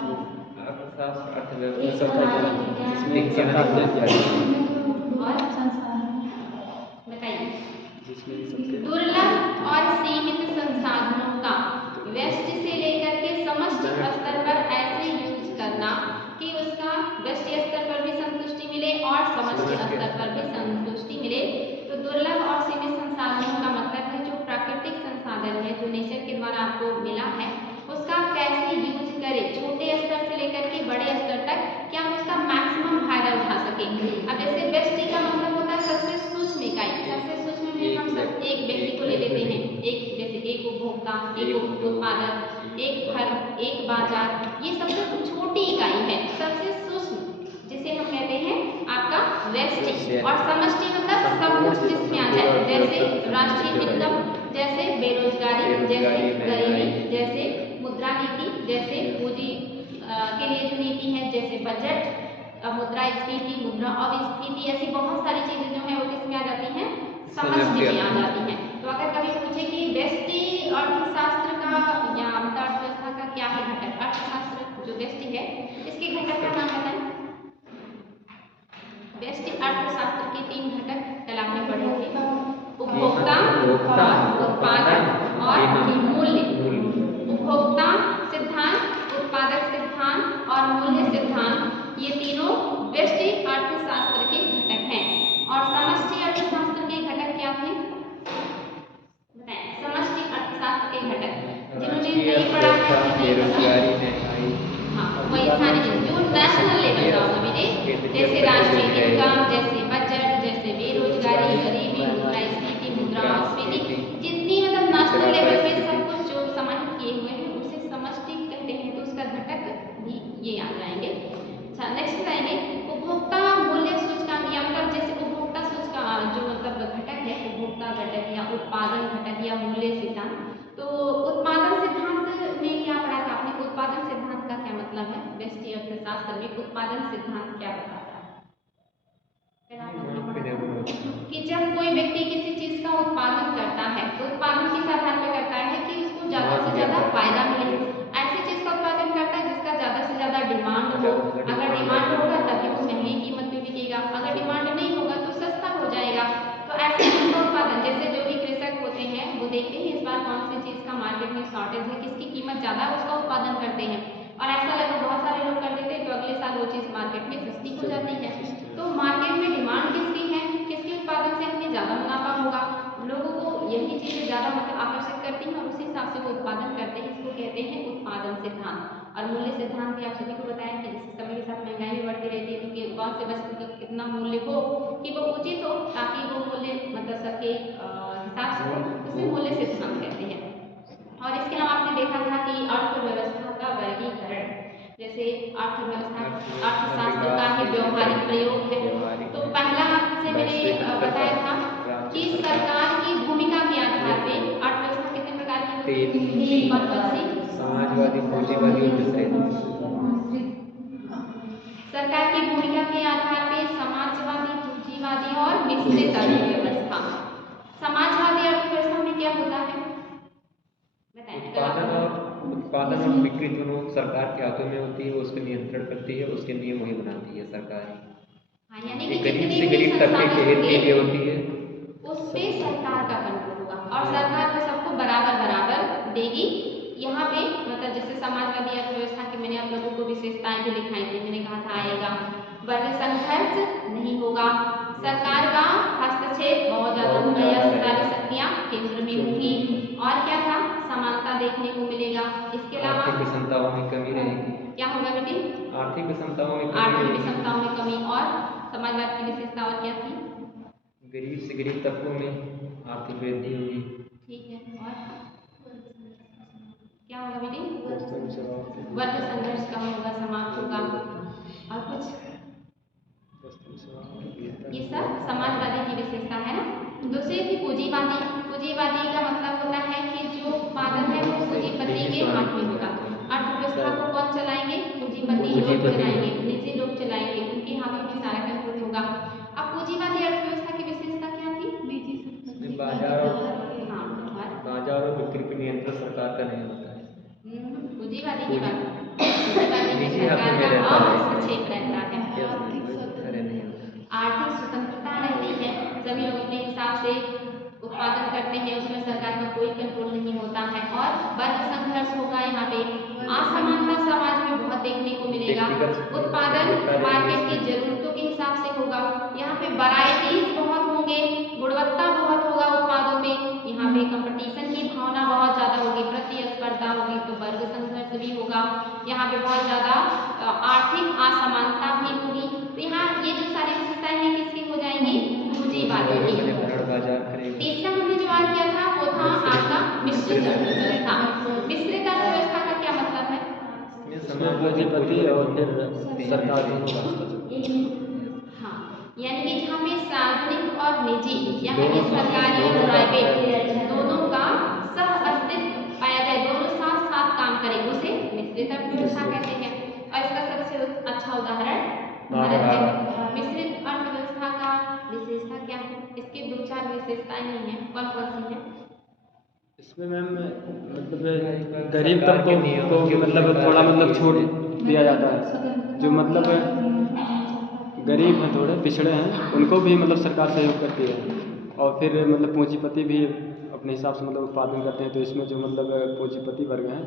अर्थशास्त्र, एक अर्थव्यवस्था, सामाजिक विज्ञान जिसमें और संसाधन। बताइए। जिसमें दुर्लभ और सीमित संसाधनों का व्यष्टि से लेकर के समष्टि स्तर पर ऐसे यूज करना कि उसका व्यष्टि स्तर पर भी संतुष्टि मिले और समष्टि स्तर पर भी संतुष्टि मिले। तो दुर्लभ और सीमित संसाधनों का मतलब है जो प्राकृतिक संसाधन है, जो नेचर के द्वारा आपको मिला है, उसका कैसे यूज करें छोटे स्तर से लेकर के बड़े स्तर तक कि हम उसका मैक्सिमम फायदा उठा सकें। अब जैसे व्यष्टि का मतलब होता है सबसे सूक्ष्म इकाई। सबसे सूक्ष्म में हम सब एक व्यक्ति को ले लेते हैं, एक जैसे एक उपभोक्ता, एक उत्पादक, एक फर्म, एक बाजार, ये सबसे छोटी इकाई है, सबसे सूक्ष्म, जिसे हम कहते हैं आपका व्यष्टि। और समष्टि मतलब सब कुछ जिसमें आ जाए, जैसे राष्ट्रीय इनकम, जैसे बेरोजगारी, जैसे गरीबी, जैसे मुद्रा नीति, जैसे पूंजी के लिए जो नीति है, जैसे बजट, मुद्रास्फीति, मुद्रा अविस्फीति, ऐसी बहुत सारी चीजें जो है वो किसमें आ जाती हैं, समष्टि में आ जाती हैं। तो अगर कभी पूछे कि व्यष्टि अर्थशास्त्र का या मतलब अर्थव्यवस्था का क्या है घटक, अर्थशास्त्र जो व्यष्टि है इसके घटक का नाम बताएं। व्यष्टि अर्थशास्त्र के 3 घटक कल आपने पढ़े थे, उपभोक्ता, उत्पादक और मूल्य। उपभोक्ता सिद्धांत, उत्पादक सिद्धांत और मूल्य सिद्धांत, ये तीनों व्यष्टि अर्थशास्त्र के घटक हैं। और समष्टि अर्थशास्त्र के घटक क्या थे बताएं। समष्टि अर्थशास्त्र के घटक जिन्होंने नहीं पढ़ा है बेरोजगारी, महंगाई, हाँ वही सारी चीजें जो नेशनल लेवल का होगा बेटे, जैसे राष्ट्रीय इनकम, जैसे बजट, जैसे बेरोजगारी, गरीबी, मुद्रास्फीति, मुद्रास्फीति, जितनी मतलब नेशनल लेवल पे सब कुछ जो समाहित किए हुए हैं उसे समष्टि कहते हैं। तो उसका घटक भी ये आ जाएंगे। अच्छा नेक्स्ट बताएंगे उपभोक्ता मूल्य सूचकांक, या मतलब जैसे उपभोक्ता सूचकांक जो मतलब घटक है, उपभोक्ता घटक या उत्पादन घटक या मूल्य सिद्धांत। तो उत्पादन सिद्धांत में क्या पढ़ा था आपने, उत्पादन सिद्धांत का क्या मतलब है, व्यष्टि अर्थशास्त्र में उत्पादन सिद्धांत क्या बताता है। कि जब कोई व्यक्ति किसी चीज का उत्पादन करता है तो उत्पादन किस आधार पर करता है कि उसको ज्यादा से ज्यादा फायदा मिले, ऐसी चीज का उत्पादन करता है जिसका ज्यादा से ज्यादा डिमांड हो। अगर डिमांड होगा तभी वो महंगी कीमत पे बिकेगा, अगर डिमांड नहीं होगा तो सस्ता हो जाएगा। तो ऐसे चीज का उत्पादन, जैसे जो भी कृषक होते हैं वो देखते हैं इस बार कौन सी चीज का मार्केट में शॉर्टेज है, किसकी कीमत ज्यादा है, उसका उत्पादन करते हैं। और ऐसा लगभग बहुत सारे लोग कर देते हैं तो अगले साल वो चीज मार्केट में सस्ती हो जाती है। तो मार्केट में डिमांड किसकी है, किसके उत्पादन से हमें ज्यादा मुनाफा होगा, लोगों को यही चीजें ज्यादा मतलब आकर्षित करती हैं और उसी हिसाब से वो उत्पादन करते हैं। इसको कहते हैं उत्पादन सिद्धांत। और मूल्य सिद्धांत भी आप सभी को बताया कि जैसे समय के साथ महंगाई भी बढ़ती रहती है तो कौन से वस्तु का कितना मूल्य हो कि वो उचित हो, ताकि वो मूल्य मतलब सबके हिसाब से हो, उसे मूल्य सिद्धांत कहते हैं। और इसके अलावा आपने देखा था कि अर्थव्यवस्था का वर्गीकरण, जैसे अर्थव्यवस्था अर्थशास्त्र का ही व्यवहारिक प्रयोग है। तो पहला आपसे मैंने बताया था कि सरकार की भूमिका के आधार पे अर्थव्यवस्था कितने प्रकार की होती है, कौन कौन सी, समाजवादी, पूंजीवादी और दूसरे। सरकार की भूमिका के आधार पे समाजवादी, पूंजीवादी और मिश्रित अर्थव्यवस्था। समाजवादी अर्थव्यवस्था में क्या होता है उत्पादन और बिक्री दोनों सरकार के हाथों में होती है, वो उसका नियंत्रण करती है, उसके नियम वही बनाती है सरकार। हाँ यानी कि गरीब से गरीब तबके के हित के लिए होती है, उस पे सरकार का कंट्रोल होगा और सरकार वो सबको बराबर बराबर देगी। यहाँ पे मतलब जैसे समाजवादी अर्थव्यवस्था की मैंने आप लोगों को विशेषताएं भी दिखाई थी, मैंने कहा था आएगा वर्ग संघर्ष नहीं होगा, सरकार का हस्तक्षेप बहुत ज्यादा होगा या सारी शक्तियां केंद्र में होंगी। और क्या था, समानता देखने को मिलेगा। इसके अलावा आर्थिक विषमताओं में कमी रहेगी। क्या होगा बेटी, आर्थिक विषमताओं में कमी। और समाजवाद की विशेषता और क्या थी, गरीब से गरीब तबकों में आर्थिक वृद्धि होगी। ठीक है, और क्या होगा बेटी, वर्ग संघर्ष कम होगा, समाप्त होगा। और कुछ, ये सब समाजवादी की विशेषता है ना। दूसरी थी पूंजीवादी। पूंजीवादी का मतलब होता है कि जो उत्पादन है वो पूंजीपति के हाथ में होगा। अर्थव्यवस्था को कौन चलाएंगे, पूंजीपति लोग चलाएंगे, निजी लोग चलाएंगे, उनके हाथों में सारा कंट्रोल होगा। अब पूंजीवादी अर्थव्यवस्था की विशेषता क्या थी, बाजार और बिक्री पर नियंत्रण सरकार का नहीं होता है। पूंजीवादी की बात, पूंजीवादी सरकार में का रहता है हस्तक्षेप रहता है। अरे नहीं होता। आर्थिक स्वतंत्रता रहती है, सभी लोग अपने हिसाब से उत्पादन करते हैं, उसमें सरकार का कोई कंट्रोल नहीं होता है। और वर्ग संघर्ष होगा, यहाँ पे असमानता समाज में बहुत देखने को मिलेगा। उत्पादन मार्केट की जरूरतों के हिसाब से होगा, यहाँ पे वैरायटीज बहुत होंगे, गुणवत्ता बहुत होगा उत्पादों में, यहाँ पे कंपटीशन की भावना बहुत ज्यादा होगी, प्रतिस्पर्धा होगी, तो वर्ग संघर्ष भी होगा। यहाँ पे बहुत ज्यादा आर्थिक असमानता भी होगी। तो यहाँ ये जो सारी विशेषताएं हैं किसकी हो जाएंगी, पूंजीवादी की। तीसरा हमने जो आज किया था वो था आपका मिश्रित अर्थव्यवस्था। मिश्रित अर्थव्यवस्था का क्या मतलब है? इसमें पूंजीपति और फिर सरकार दोनों का हस्तक्षेप। हाँ, यानी कि जहाँ पे सार्वजनिक और निजी, यहाँ पे सरकारी और प्राइवेट दोनों का सह अस्तित्व पाया जाए, दोनों साथ साथ काम करें, उसे मिश्रित अर्थव्यवस्था कहते हैं। और इसका सबसे अच्छा उदाहरण भारत है। मिश्रित अर्थव्यवस्था का विशेषता क्या है? इसके दो चार विशेषताएं नहीं है, कौन कौन सी है? इसमें मैम मतलब गरीब तबकों को मतलब थोड़ा मतलब छूट दिया जाता है, जो मतलब गरीब हैं, थोड़े पिछड़े हैं, उनको भी मतलब सरकार सहयोग करती है। और फिर मतलब पूंजीपति भी अपने हिसाब से मतलब उत्पादन करते हैं, तो इसमें जो मतलब पूंजीपति वर्ग हैं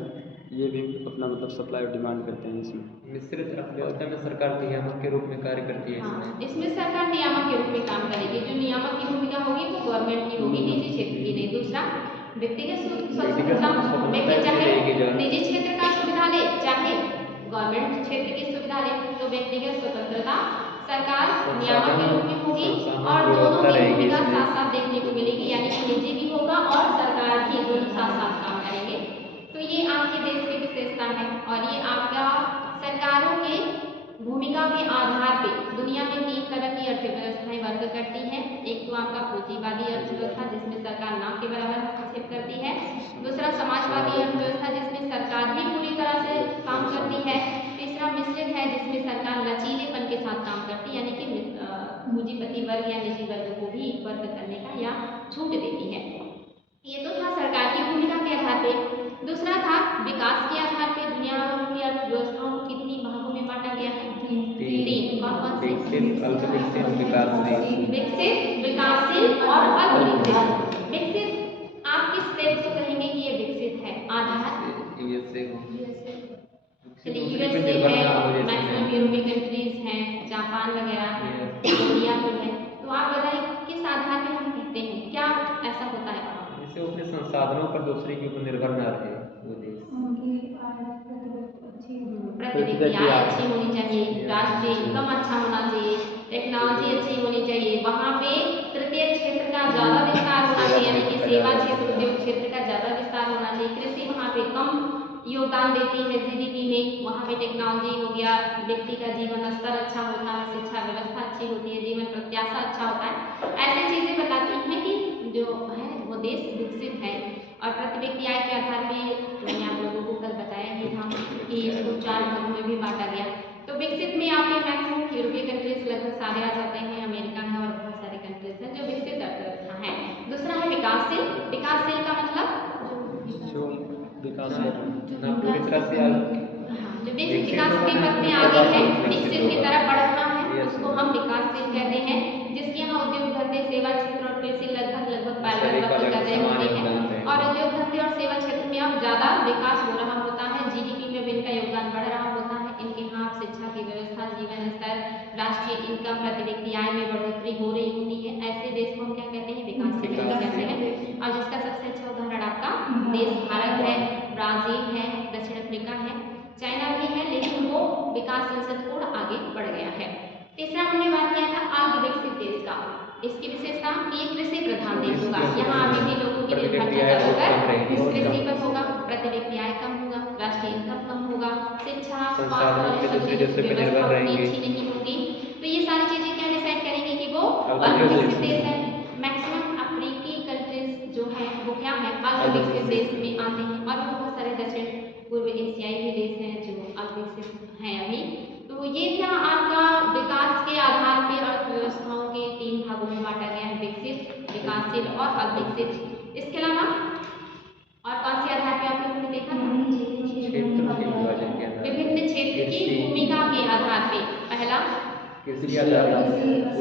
ये भी अपना मतलब सप्लाई और डिमांड करते हैं। इसमें मिश्रित अर्थव्यवस्था में सरकार नियामक के रूप में कार्य करती है। इसमें सरकार नियामक के रूप में काम करेगी, जो नियामक की भूमिका होगी वो गवर्नमेंट की होगी, निजी क्षेत्र की नहीं। दूसरा, व्यक्तिगत स्वतंत्रता, व्यक्ति चाहे निजी क्षेत्र का सुविधा ले चाहे गवर्नमेंट क्षेत्र की सुविधा ले, तो व्यक्तिगत स्वतंत्रता सरकार नियामक के रूप में होगी और दोनों की भूमिका साथ साथ देखने को मिलेगी, यानी कि निजी भी होगा और सरकार भी, दोनों साथ साथ काम करेंगे। तो ये आपके देश की विशेषता है और ये आपका सरकारों के भूमिका के आधार पे दुनिया में तीन तरह की अर्थव्यवस्थाएं वर्क करती हैं। एक तो आपका पूंजीवादी अर्थव्यवस्था जिसमें सरकार ना के बराबर हस्तक्षेप करती है। दूसरा, समाजवादी अर्थव्यवस्था जिसमें सरकार ही पूरी तरह से काम करती है। तीसरा, मिश्रित है जिसमें सरकार लचीलेपन के साथ काम करती है, यानी कि पूंजीपति वर्ग या निजी वर्ग को भी वर्क करने का या छूट देती है। ये तो था सरकार की भूमिका के आधार पे। दूसरा था विकास के आधार पे। दुनिया की अर्थव्यवस्थाओं को कितनी भागों में बांटा गया है? तीन। कौन कौन से? विकसित, विकासशील और अल्पविकसित। विकसित आप किस देश को कहेंगे कि ये विकसित है? आधार यूएसए है, मैक्सिमम यूरोपियन कंट्रीज हैं, जापान वगैरह, कोरिया भी है। तो आप बताइए किस आधार पे हम कहते हैं, क्या ऐसा होता है? जैसे वो अपने संसाधनों पर दूसरे के ऊपर निर्भर ना रहे वो देश। प्रतिव्यक्ति आय अच्छी होनी चाहिए, राष्ट्रीय इनकम अच्छा होना चाहिए, टेक्नोलॉजी अच्छी होनी चाहिए, वहाँ पे तृतीय क्षेत्र का ज़्यादा विस्तार होना चाहिए, यानी कि सेवा क्षेत्र, उद्योग क्षेत्र का ज़्यादा विस्तार होना चाहिए। कृषि वहाँ पे कम योगदान देती है जीडीपी में, वहाँ पे टेक्नोलॉजी हो गया, व्यक्ति का जीवन स्तर अच्छा होता है, शिक्षा व्यवस्था अच्छी होती है, जीवन प्रत्याशा अच्छा होता है। ऐसी चीज़ें बताती हैं कि जो है वो देश विकसित है। और प्रति व्यक्ति आय के आधार पे मैंने आप लोगों को कल बताया ही था कि इसको 4 भागों में भी बांटा गया। तो विकसित में आपके मैक्सिमम यूरोपीय कंट्रीज लगभग सारे आ जाते हैं, अमेरिका है और बहुत सारे कंट्रीज हैं जो विकसित अर्थव्यवस्था है। दूसरा है विकासशील। विकासशील का मतलब जो विकास पूरी तरह से जो विकास के पथ में आगे है, विकसित की तरफ बढ़ रहा है, उसको हम विकासशील कहते हैं। जिसके यहाँ उद्योग धंधे, सेवा क्षेत्र और कृषि लगभग पैरेलल कर रहे होते हैं और उद्योग धंधे और सेवा क्षेत्र में अब ज्यादा विकास हो रहा होता है, जीडीपी में भी इनका योगदान बढ़ रहा होता है। इनके यहाँ शिक्षा की व्यवस्था, जीवन स्तर, राष्ट्रीय इनकम, प्रति व्यक्ति आय में बढ़ोतरी हो रही होती है। ऐसे देश को हम क्या कहते हैं? विकासशील कहते हैं। और जिसका सबसे अच्छा उदाहरण आपका देश भारत है, ब्राजील है, दक्षिण अफ्रीका है, चाइना भी है, लेकिन वो विकासशील से थोड़ा आगे बढ़ गया है। तीसरा हमने बात किया था अर्धविकसित देश का। इसकी विशेषता कि ये कृषि प्रधान देश होगा, यहाँ अभी भी लोगों की निर्भरता ज्यादातर कृषि पर होगा, प्रति व्यक्ति आय कम होगा, राष्ट्रीय इनकम कम होगा, शिक्षा, स्वास्थ्य और व्यवस्था उतनी अच्छी नहीं होगी। तो ये सारी चीजें क्या डिसाइड करेंगे कि वो अर्धविकसित देश है। मैक्सिमम अफ्रीकी कंट्रीज जो है वो क्या है? अर्धविकसित देश में आते हैं और बहुत सारे दक्षिण पूर्व एशियाई भी देश हैं जो अविकसित हैं अभी। तो ये था आपका विकास के आधार पे अर्थव्यवस्थाओं के 3 भागों में बांटा गया है, विकसित, विकासशील और अविकसित। इसके अलावा और कौन से आधार पे आप लोगों ने देखा था? विभिन्न क्षेत्र की किसके आधारित?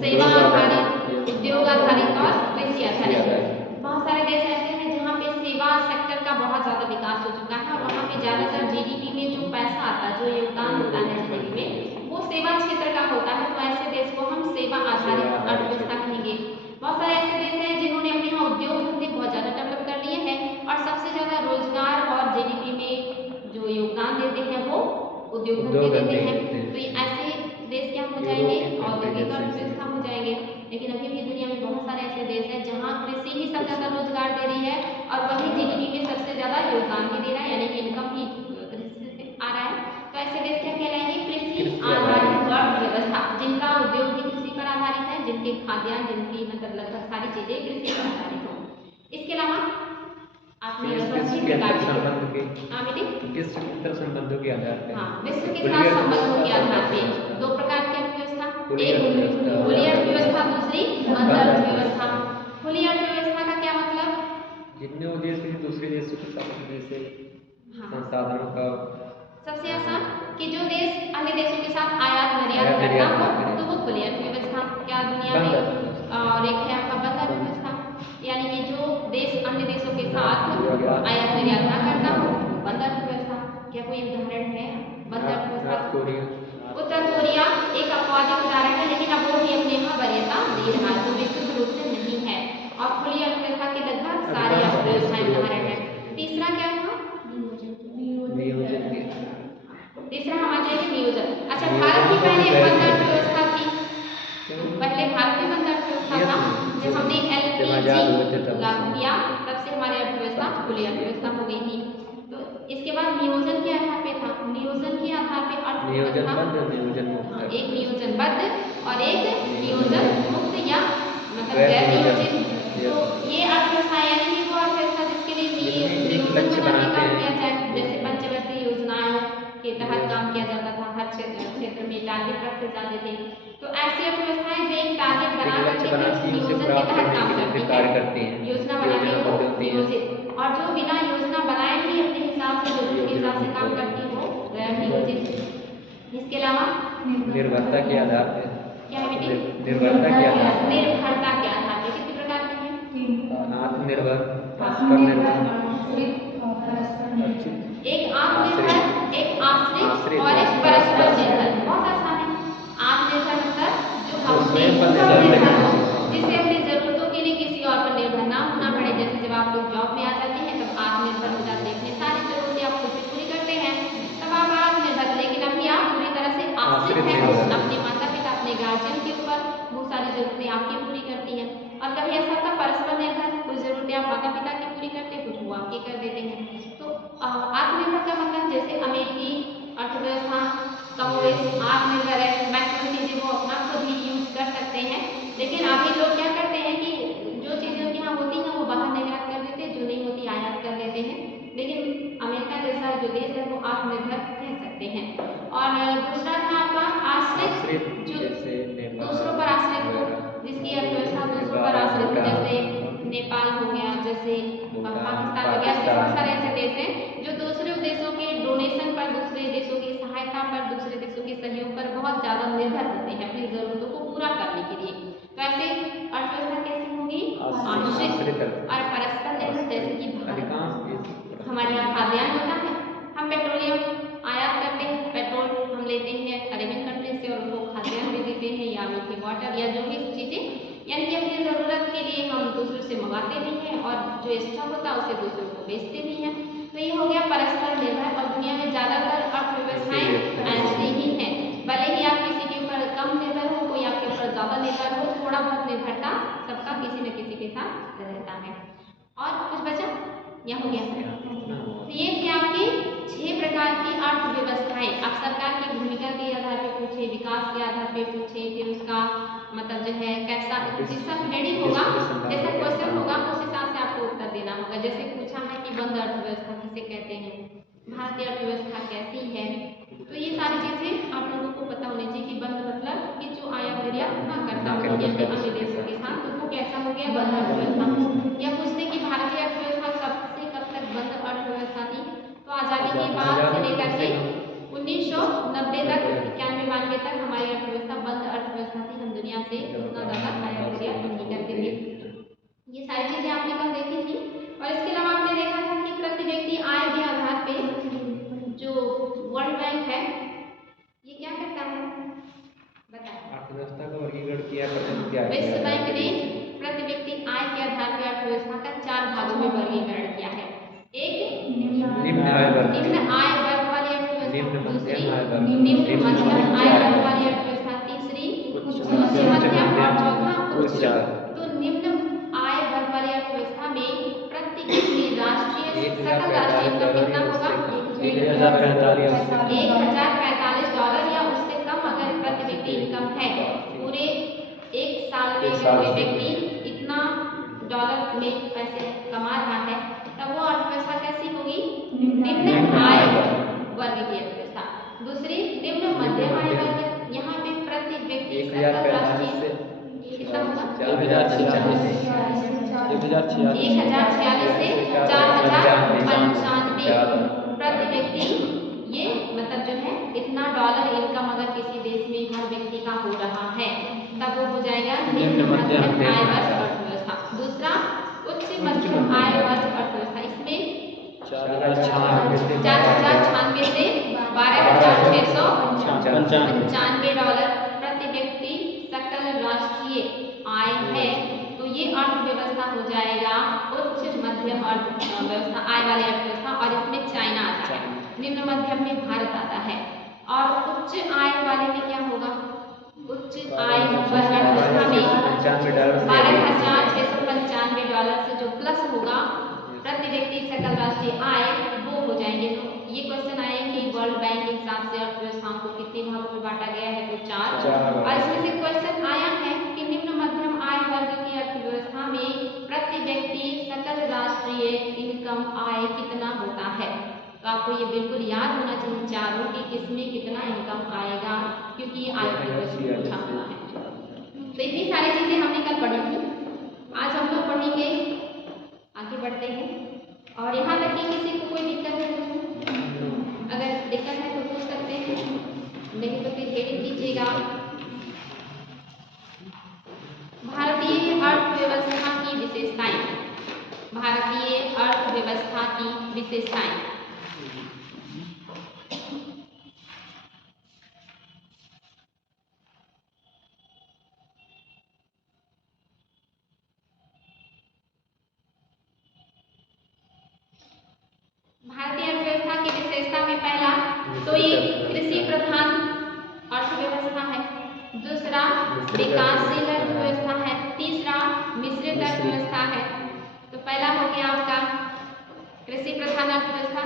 सेवा उद्योग आधारित, उद्योग आधारित और कृषि आधारित। आधारित। बहुत सारे देश ऐसे हैं जहाँ पे सेवा सेक्टर का बहुत ज्यादा विकास हो चुका है और वहाँ पे ज्यादातर जीडीपी में जो पैसा आता है, जो योगदान होता है जीडीपी में, वो सेवा क्षेत्र का होता है। तो ऐसे देश को हम सेवा आधारित अर्थव्यवस्था कहेंगे। बहुत सारे ऐसे देश हैं जिन्होंने अपने यहाँ उद्योग धंधे बहुत ज्यादा डेवलप कर लिए हैं और सबसे ज्यादा रोजगार और जीडीपी में जो योगदान देते हैं वो उद्योग धंधे देते हैं। तो ये ऐसे देश क्या हो जाएंगे? औद्योगिक अर्थव्यवस्था हो जाएंगे। लेकिन अभी भी दुनिया में बहुत सारे ऐसे देश हैं जहाँ कृषि ही सबसे ज्यादा रोजगार दे रही है और वही जीडीपी में सबसे ज्यादा योगदान भी दे रहा है, यानी कि इनकम भी कृषि से आ रहा है। तो ऐसे देश क्या कहलाएंगे? कृषि आधारित अर्थव्यवस्था, जिनका उद्योग भी कृषि पर आधारित है, जिनके खाद्यान्न, जिनकी मतलब लगभग सारी चीजें कृषि पर आधारित हो। इसके अलावा आपने संबंधों के आधार पर, हाँ, विश्व के साथ संबंधों के आधार पे दो प्रकार की अर्थव्यवस्था, एक खुली अर्थव्यवस्था, दूसरी बंद अर्थव्यवस्था। खुली अर्थव्यवस्था का क्या मतलब? जितने वो देश हैं दूसरे देशों के साथ जैसे संसाधनों का, सबसे आसान कि जो देश अन्य देशों के साथ आयात निर्यात करता हो तो वो खुली अर्थव्यवस्था क्या दुनिया में। और एक है आपका बंद अर्थव्यवस्था, यानी कि जो देश अन्य देशों के साथ आयात निर्यात ना करता हो, बंद अर्थव्यवस्था। क्या कोई उदाहरण है बंद अर्थव्यवस्था? उत्तर कोरिया एक अपवादित उदाहरण है, लेकिन अब वो भी अपने यहाँ वरीयता दे रहा है, तो विशुद्ध रूप से नहीं है। और खुली अर्थव्यवस्था के लगभग सारी अर्थव्यवस्थाएं उदाहरण है। तीसरा क्या था? तीसरा हम आ जाएंगे नियोजन। अच्छा, भारत की पहले बंद अर्थव्यवस्था थी, पहले भारत में बंद अर्थव्यवस्था था। जब हमने एलपीजी लागू किया तब से हमारी अर्थव्यवस्था खुली अर्थव्यवस्था हो गई थी। तो इसके बाद नियोजन के आधार पे था, नियोजन के आधार पे अर्थव्यवस्था, एक नियोजनबद्ध और एक नियोजन मुक्त या मतलब गैर नियोजित। तो ये अर्थव्यवस्था यानी कि वो अर्थव्यवस्था जिसके लिए नियोजन बना के काम किया जाए, जैसे पंचवर्षीय योजनाओं के तहत काम किया जाता था, हर क्षेत्र में टारगेट रखे जाते थे। तो ऐसी अर्थव्यवस्थाएं जो एक टारगेट बना करके नियोजन के तहत काम करती हैं, योजना बना के नियोजित, और जो बिना योजना बनाए ही अपने हिसाब से जरूरत के हिसाब से काम करती हो गैर नियोजित। इसके अलावा निर्भरता के आधार पर, क्या है बेटी? निर्भरता के आधार पर, निर्भरता के आधार पर कितने प्रकार के हैं? आत्मनिर्भर, एक आत्मनिर्भर, एक आश्रित और एक परस्पर निर्भर। बहुत आसान है। आत्मनिर्भर मतलब जो अपने निर्भर हो, जिससे अपनी जरूरतों के लिए किसी और पर निर्भर ना होना पड़े। जैसे जब आप लोग जॉब में आ जाते हैं तब आत्मनिर्भर हो जाते हैं, अपनी सारी जरूरतें आप खुद से पूरी करते हैं, तब आप आत्मनिर्भर। लेकिन अभी आप पूरी तरह से आश्रित हैं अपने माता पिता, अपने गार्जियन के ऊपर, वो सारी जरूरतें आपकी पूरी करती हैं। और कभी ऐसा होता परस्पर निर्भर, कुछ जरूरतें आप माता पिता की पूरी करते हैं, कुछ वो आपकी कर देते हैं। तो आत्मनिर्भर का मतलब जैसे अमेरिकी अर्थव्यवस्था कमोवेश आत्मनिर्भर है, मैक्सिमम चीजें वो अपना खुद ही यूज कर सकते हैं। लेकिन अभी लोग क्या करते हैं कि जो चीजें उनके यहाँ होती हैं वो बाहर निर्यात कर देते हैं, जो नहीं होती आयात कर लेते हैं। लेकिन अमेरिका जैसा जो देश है वो आत्मनिर्भर कह सकते हैं। और दूसरा था आपका आश्रित, जो दूसरों पर आश्रित हो, जिसकी अर्थव्यवस्था दूसरों पर आश्रित हो, जैसे नेपाल हो गया, जैसे पाकिस्तान हो गया। बहुत सारे ऐसे देश हैं जो दूसरे देशों के डोनेशन पर, दूसरे देशों की सहायता पर, दूसरे देशों के सहयोग पर बहुत ज्यादा निर्भर होते हैं अपनी जरूरतों को पूरा करने के लिए। तो ऐसे अर्थव्यवस्था कैसी होगी? आश्रित और परस्पर निर्भर। जैसे कि हमारे यहाँ खाद्यान्न होता है, हम पेट्रोलियम आयात करते हैं, पेट्रोल हम लेते हैं अरेबियन कंट्री से और उनको खाद्यान्न भी देते हैं या मीठे वाटर या जो भी चीजें, यानी कि अपनी जरूरत के लिए हम दूसरों से मंगाते भी हैं और जो एक्स्ट्रा होता है उसे दूसरों को बेचते भी हैं। तो ये हो गया परस्पर निर्भर। और दुनिया में ज्यादातर अर्थव्यवस्थाएं ऐसी ही हैं, भले ही आप किसी के ऊपर कम निर्भर हो, कोई आपके ऊपर ज्यादा निर्भर हो, थोड़ा बहुत निर्भरता सबका किसी न किसी के साथ रहता है। और कुछ बचा या हो गया? तो ये थे आपकी 6 प्रकार की अर्थव्यवस्थाएं। आप सरकार की भूमिका के आधार पे पूछे, विकास के आधार पे पूछे, फिर उसका मतलब जो है कैसा जिसका हेडिंग होगा, जैसा क्वेश्चन होगा उस हिसाब से आपको उत्तर देना होगा। जैसे पूछा है कि बंद अर्थव्यवस्था किसे कहते हैं, भारतीय अर्थव्यवस्था कैसी है, तो ये सारी चीजें आप लोगों को पता होनी चाहिए कि बंद मतलब कि जो आयात निर्यात ना करता हो दुनिया के अन्य देशों के साथ, तो वो कैसा हो गया? बंद अर्थव्यवस्था। या पूछने की भारतीय अर्थव्यवस्था कब से कब तक बंद अर्थव्यवस्था थी, तो आजादी के बाद से लेकर के 1990 तक, 91-92 तक हमारी अर्थव्यवस्था बंद अर्थव्यवस्था उतना ज़्यादा आया वगैरह नहीं करते थे। ये सारी चीज़ें आपने कल देखी थी। और इसके अलावा आपने देखा था कि प्रति व्यक्ति आय के आधार पे जो वर्ल्ड बैंक है ये क्या करता है, बताएं। अर्थव्यवस्था का वर्गीकरण किया प्रति आय के विश्व आधार बैंक पे। ने प्रति व्यक्ति आय के आधार पर अर्थव्यवस्था का 4 भागों में वर्गीकरण किया है। एक निम्न आय वर्ग, निम्न आय वर्ग वाली अर्थव्यवस्था, निम्न दूसरी मध्यम आय वर्ग, निम्न मध्यम आय वर्ग वर्ग, वाली अर्थव्यवस्था, तीसरी उच्च उच्च मध्यम, मध्यम और चौथा उच्च उच्च। आय। तो निम्न आय वर्ग वाली अर्थव्यवस्था में प्रति व्यक्ति राष्ट्रीय सकल राष्ट्रीय इनकम कितना होगा? 1045 डॉलर या उससे कम अगर प्रति व्यक्ति इनकम है, पूरे एक साल में अगर कोई व्यक्ति इतना डॉलर में पैसे कमा रहा है तब वो अर्थव्यवस्था कैसी होगी? निम्न आय वर्ग की अर्थव्यवस्था। दूसरी निम्न मध्यम आय वर्ग, यहाँ पे प्रति व्यक्ति सकल 1045 राष्ट्रीय से कितना होगा? 1046 1046 से 4095 प्रति व्यक्ति। ये मतलब जो है इतना डॉलर इनकम अगर किसी देश में हर व्यक्ति का हो रहा है तब वो हो जाएगा निम्न मध्यम आय वर्ग अर्थव्यवस्था। दूसरा उच्च मध्यम आय वर्ग अर्थव्यवस्था, इसमें 4096 से 12695 डॉलर प्रति व्यक्ति सकल राष्ट्रीय आय है, तो ये अर्थव्यवस्था हो जाएगा उच्च मध्यम अर्थव्यवस्था आय वाली अर्थव्यवस्था। और इसमें चाइना आता है, निम्न मध्यम में भारत आता है, और उच्च आय वाले में क्या होगा? उच्च आय वर्ग अर्थव्यवस्था में 12,695 डॉलर से जो प्लस होगा प्रति व्यक्ति सकल राष्ट्रीय आय वो हो जाएंगे। तो ये क्वेश्चन आए कि वर्ल्ड बैंक के हिसाब से अर्थव्यवस्थाओं को कितने भागों में बांटा गया है? तो 4। और इसमें से क्वेश्चन आया है कि निम्न मध्यम आय वर्ग की अर्थव्यवस्था में प्रति व्यक्ति सकल राष्ट्रीय इनकम आय कितना होता है? तो आपको ये बिल्कुल याद होना चाहिए चारों कि किसमें कितना इनकम आएगा, क्योंकि ये आय के क्वेश्चन पूछा हुआ है। तो इतनी सारी चीजें हमने कल पढ़ी थी। आज हम लोग पढ़ेंगे, आगे बढ़ते हैं। और यहाँ तक कि किसी को कोई दिक्कत है तो अगर दिक्कत है तो पूछ सकते हैं, नहीं तो फिर हेडिंग कीजिएगा भारतीय अर्थव्यवस्था की विशेषताएं। भारतीय अर्थव्यवस्था की विशेषताएं। भारतीय अर्थव्यवस्था की विशेषता में पहला तो ये कृषि प्रधान अर्थव्यवस्था है, दूसरा विकासशील अर्थव्यवस्था है, तीसरा मिश्रित अर्थव्यवस्था है। तो पहला हो गया आपका कृषि प्रधान अर्थव्यवस्था,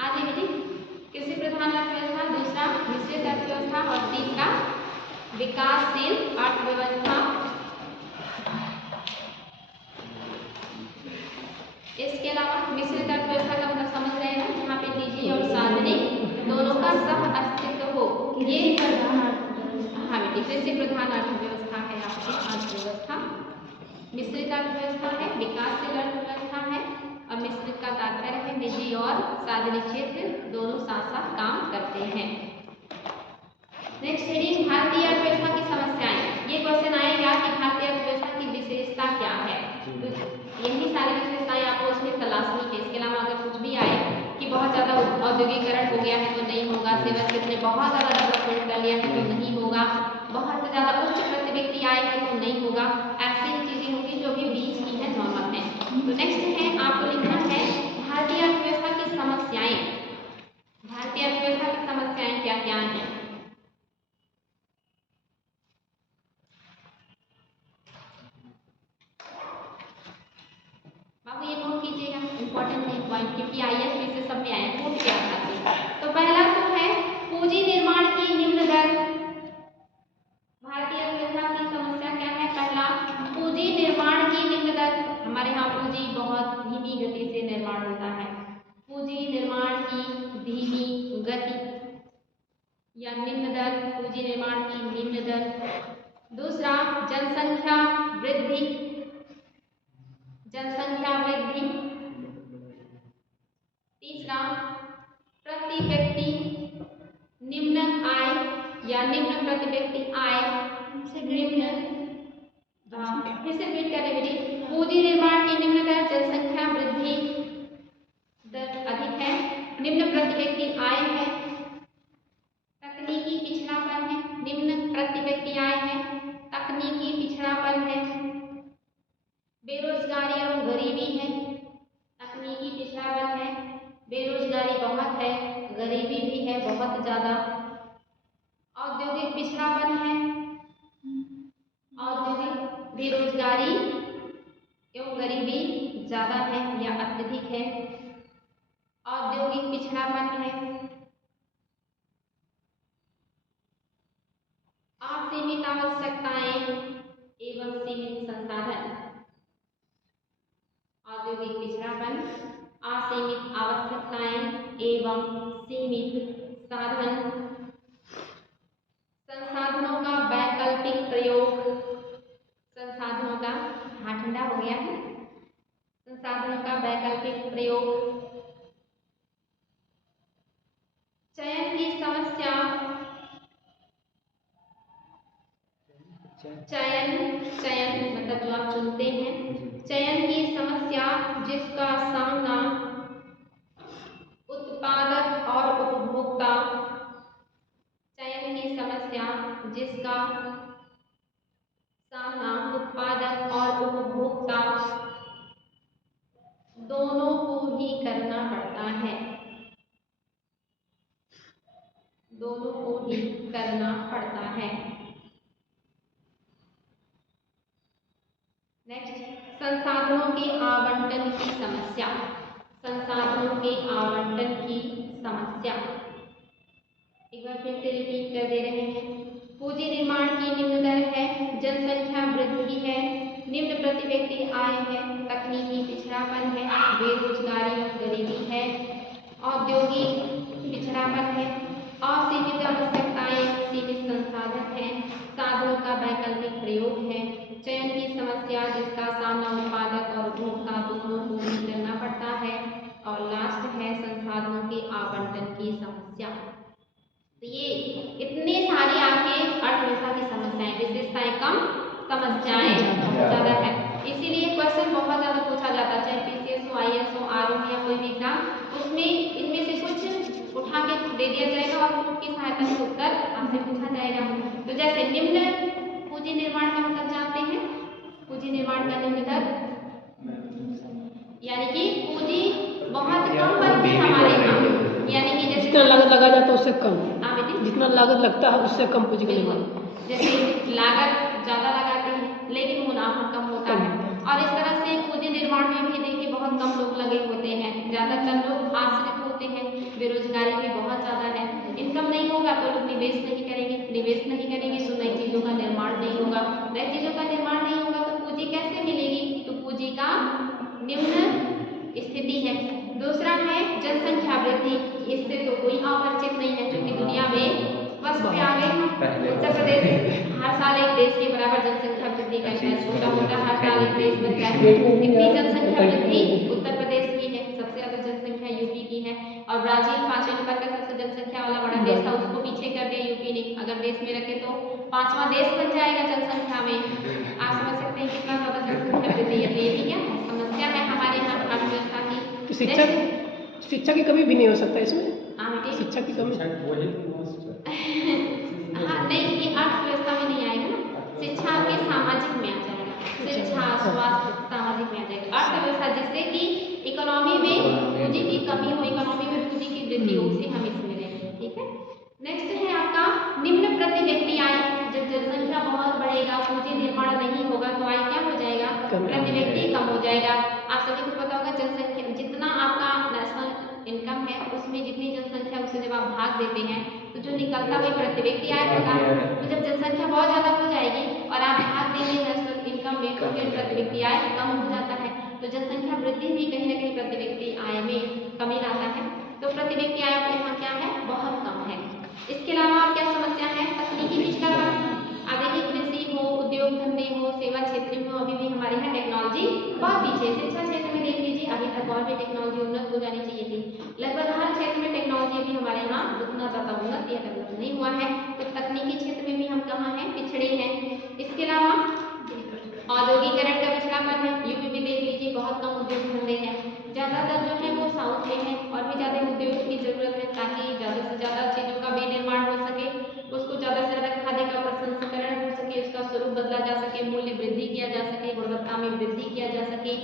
आ जाएगी जी, कृषि प्रधान अर्थव्यवस्था, दूसरा मिश्रित अर्थव्यवस्था और तीसरा विकासशील अर्थव्यवस्था। इसके अलावा मिश्रित अर्थव्यवस्था का मतलब समझ रहे हैं, जहाँ पे निजी और सार्वजनिक दोनों का सह अस्तित्व हो। ये हाँ बेटी, कृषि प्रधान अर्थव्यवस्था है आपकी अर्थव्यवस्था, मिश्रित अर्थव्यवस्था है, विकासशील अर्थव्यवस्था है, और मिश्रित का तात्पर्य है निजी और सार्वजनिक क्षेत्र दोनों साथ साथ काम करते हैं। नेक्स्ट हेडिंग भारतीय अर्थव्यवस्था की समस्याएं। ये क्वेश्चन आएगा कि भारतीय अर्थव्यवस्था की विशेषता क्या है, तो यही सारी विशेषताएं आपको उसमें तलाशनी है। इसके अलावा अगर कुछ भी आए कि बहुत ज़्यादा औद्योगिकरण हो गया है तो नहीं होगा, सेवा क्षेत्र ने बहुत ज़्यादा डेवलपमेंट कर लिया है तो नहीं होगा, बहुत ज़्यादा उच्च प्रति व्यक्ति आय है तो नहीं होगा, ऐसी ही चीज़ें होंगी जो भी बीच की है, नॉर्मल है। तो नेक्स्ट है आपको लिखना है भारतीय अर्थव्यवस्था की समस्याएं। भारतीय अर्थव्यवस्था की समस्याएं क्या क्या हैं? बाबू ये नोट कीजिएगा, इंपॉर्टेंट है पॉइंट, क्योंकि आईएएस में से सब में आए नोट क्या खाते। तो पहला तो है पूंजी निर्माण की निम्न दर। भारतीय अर्थव्यवस्था की समस्या क्या है? पहला पूंजी निर्माण की निम्न दर। हमारे यहाँ पूंजी बहुत धीमी गति से निर्माण होता है, पूंजी निर्माण की धीमी गति या निम्न दर, पूंजी निर्माण की निम्न दर। दूसरा जनसंख्या वृद्धि, जनसंख्या वृद्धि। तीसरा प्रति व्यक्ति निम्न आय या निम्न प्रति व्यक्ति आय निम्न फिर से रिपीट करें बेटी। पूंजी निर्माण की निम्न दर जनसंख्या वृद्धि दर अधिक है, निम्न प्रति व्यक्ति आय है, तकनीकी पिछड़ापन है, निम्न प्रति व्यक्ति आय है, तकनीकी पिछड़ापन है, बेरोजगारी एवं गरीबी है, तकनीकी पिछड़ापन है, बेरोजगारी बहुत है, गरीबी भी है बहुत ज्यादा, औद्योगिक पिछड़ापन है, औद्योगिक बेरोजगारी एवं गरीबी ज्यादा है या अत्यधिक है, औद्योगिक पिछड़ापन है, असीमित आवश्यकताएं एवं सीमित संसाधन, औद्योगिक पिछड़ापन, असीमित आवश्यकताएं एवं सीमित साधन, संसाधनों का वैकल्पिक प्रयोग, संसाधनों का ठंडा हो गया है, संसाधनों का वैकल्पिक प्रयोग, चयन की समस्या, चयन मतलब जो आप चुनते हैं, चयन की समस्या जिसका सामना उत्पादक और उपभोक्ता, चयन की समस्या जिसका सामना उत्पादक और उपभोक्ता दोनों को ही करना पड़ता है, दोनों को ही करना पड़ता है। नेक्स्ट, संसाधनों के आवंटन की समस्या, संसाधनों के आवंटन की समस्या, एक बार फिर से रिपीट कर दे रहे हैं। पूंजी निर्माण की निम्न दर है, जनसंख्या वृद्धि है, निम्न प्रति व्यक्ति आय है, तकनीकी पिछड़ापन है, बेरोजगारी गरीबी है, औद्योगिक पिछड़ापन है, असीमित आवश्यकताएं सीमित संसाधन है, साधनों का वैकल्पिक प्रयोग है, चयन की समस्या जिसका सामना उत्पादक और उपभोक्ता दोनों को ही करना पड़ता है, और लास्ट है संसाधनों के आवंटन की समस्या। तो ये इतने सारे आपके अर्थव्यवस्था की समस्याएं, विशेषताएं कम, समस्याएं ज्यादा है, इसीलिए क्वेश्चन बहुत ज्यादा पूछा जाता है, चाहे पीसीएस हो, आईएएस हो, आरओ या कोई भी एग्जाम, उसमें इनमें से कुछ उठा के दे दिया जाएगा और उनकी सहायता से उत्तर आपसे पूछा जाएगा। तो जैसे निम्न पूंजी निर्माण का मतलब जानते हैं, पूंजी निर्माण का निम्न दर यानी कि पूंजी बहुत कम बनती है हमारे यहाँ, यानी कि जैसे जितना लागत लगा जाता है उससे कम, हाँ बेटी, जितना लागत लगता है उससे कम पूंजी का निर्माण। जैसे लागत ज्यादा लगाते हैं लेकिन मुनाफा कम होता है, और इस तरह से पूंजी निर्माण में भी देखिए बहुत कम लोग लगे होते हैं, ज्यादातर लोग आश्रित होते हैं, बेरोजगारी भी बहुत ज्यादा है, इनकम नहीं होगा तो लोग निवेश नहीं करेंगे, निवेश नहीं करेंगे तो नई चीजों का निर्माण नहीं होगा, नई चीजों का निर्माण नहीं होगा तो पूंजी कैसे मिलेगी, तो पूंजी का निम्न स्थिति है। दूसरा है जनसंख्या वृद्धि, इससे तो कोई अपरिचित नहीं है, क्योंकि दुनिया में फर्स्ट पे आ गए उत्तर प्रदेश, हर साल एक देश के बराबर जनसंख्या वृद्धि करता है, छोटा मोटा हर साल एक देश बनता है, इतनी जनसंख्या वृद्धि उत्तर प्रदेश की है, सबसे ज्यादा जनसंख्या यूपी की है, और ब्राजील 5वें नंबर का सबसे जनसंख्या वाला बड़ा देश था, उसको पीछे कर दिया यूपी ने, अगर देश में रखे तो 5वां देश बन जाएगा जनसंख्या में। आप समझ सकते हैं कितना ज्यादा जनसंख्या वृद्धि है, ये ठीक है समस्या है हमारे यहाँ अर्थव्यवस्था की। तो शिक्षा की कमी भी नहीं हो सकता इसमें, शिक्षा की कमी हाँ नहीं, ये अर्थव्यवस्था में नहीं आएगा ना, शिक्षा आपके सामाजिक में आ जाएगा, शिक्षा स्वास्थ्य सामाजिक में आ जाएगा, अर्थव्यवस्था जिससे कि इकोनॉमी में पूंजी की कमी हो, इकोनॉमी में पूंजी की वृद्धि हो, उसे हम इसमें लेंगे, ठीक है। नेक्स्ट है आपका निम्न प्रति व्यक्ति आय, जब जनसंख्या बहुत बढ़ेगा, पूंजी निर्माण नहीं होगा तो आय क्या हो जाएगा, प्रति व्यक्ति कम हो जाएगा। आप सभी को पता होगा जनसंख्या जितना आपका नेशनल इनकम है उसमें जितनी जनसंख्या उसे जब आप भाग देते हैं तो जो निकलता वही प्रति व्यक्ति आय होगा, तो जब जनसंख्या बहुत ज्यादा हो जाएगी और आप भाग देंगे नेशनल इनकम में तो फिर प्रति व्यक्ति आय कम हो जाता है, तो जनसंख्या वृद्धि भी कहीं ना कहीं प्रति व्यक्ति आय में कमी लाता है, तो प्रति व्यक्ति आय यहाँ क्या है, बहुत कम है। इसके अलावा क्या समस्या है, तकनीकी पिछड़ापन, आगे कृषि हो, उद्योग धंधे हो, सेवा क्षेत्र में अभी भी हमारे यहाँ टेक्नोलॉजी बहुत पीछे है, शिक्षा क्षेत्र में देख लीजिए अभी तक और भी टेक्नोलॉजी उन्नत हो जानी चाहिए थी, लगभग हर क्षेत्र में टेक्नोलॉजी अभी हमारे यहाँ उतना ज़्यादा उन्नत या डेवलप नहीं हुआ है, तो तकनीकी क्षेत्र में भी हम कहाँ हैं, पिछड़े हैं। इसके अलावा औद्योगिकरण का पिछड़ापन है, यूपी में देख लीजिए बहुत कम उद्योग धंधे हैं, ज़्यादातर जो है वो साउथ में है और भी ज़्यादा उद्योगों की ज़रूरत है ताकि ज़्यादा से ज़्यादा चीज़ों का विनिर्माण हो सके, उसको ज़्यादा से ज़्यादा खाद्य का प्रसंस्करण हो सके, उसका स्वरूप बदला जा सके, मूल्य वृद्धि किया जा सके, गुणवत्ता में वृद्धि किया जा सके,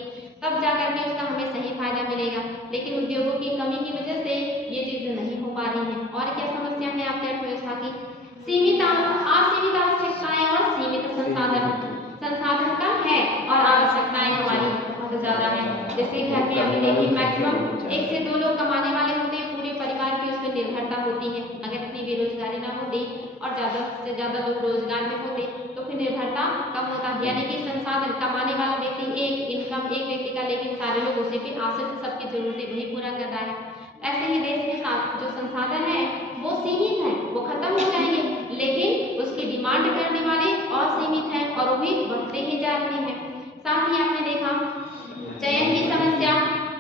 तब जा करके उसका हमें सही फायदा मिलेगा। लेकिन उद्योगों की कमी की वजह से ये चीज़ें नहीं हो पा रही हैं। और क्या समस्या है आपके अर्थव्यवस्था की, सीमित असीमित आवश्यकताएं और सीमित संसाधन। संसाधन कम है और आवश्यकताएं हमारी बहुत ज़्यादा है। जैसे घर में अभी देखिए मैक्सिमम 1 से 2 लोग कमाने वाले होते हैं, पूरे परिवार की उस पर निर्भरता होती है। अगर इतनी बेरोजगारी ना होती और ज़्यादा से ज़्यादा लोग रोजगार में होते तो फिर निर्भरता कम होता, यानी कि संसाधन कमाने वाला व्यक्ति एक इनकम एक व्यक्ति का, लेकिन सारे लोग उसे पे आश्रित, सबकी जरूरतें वही पूरा कर रहा है। ऐसे ही देश में जो संसाधन है वो सीमित है, वो खत्म हो जाएंगे, लेकिन उसकी डिमांड करने वाले असीमित हैं और वो भी बढ़ते ही जा रहे हैं। साथ ही आपने देखा चयन की समस्या,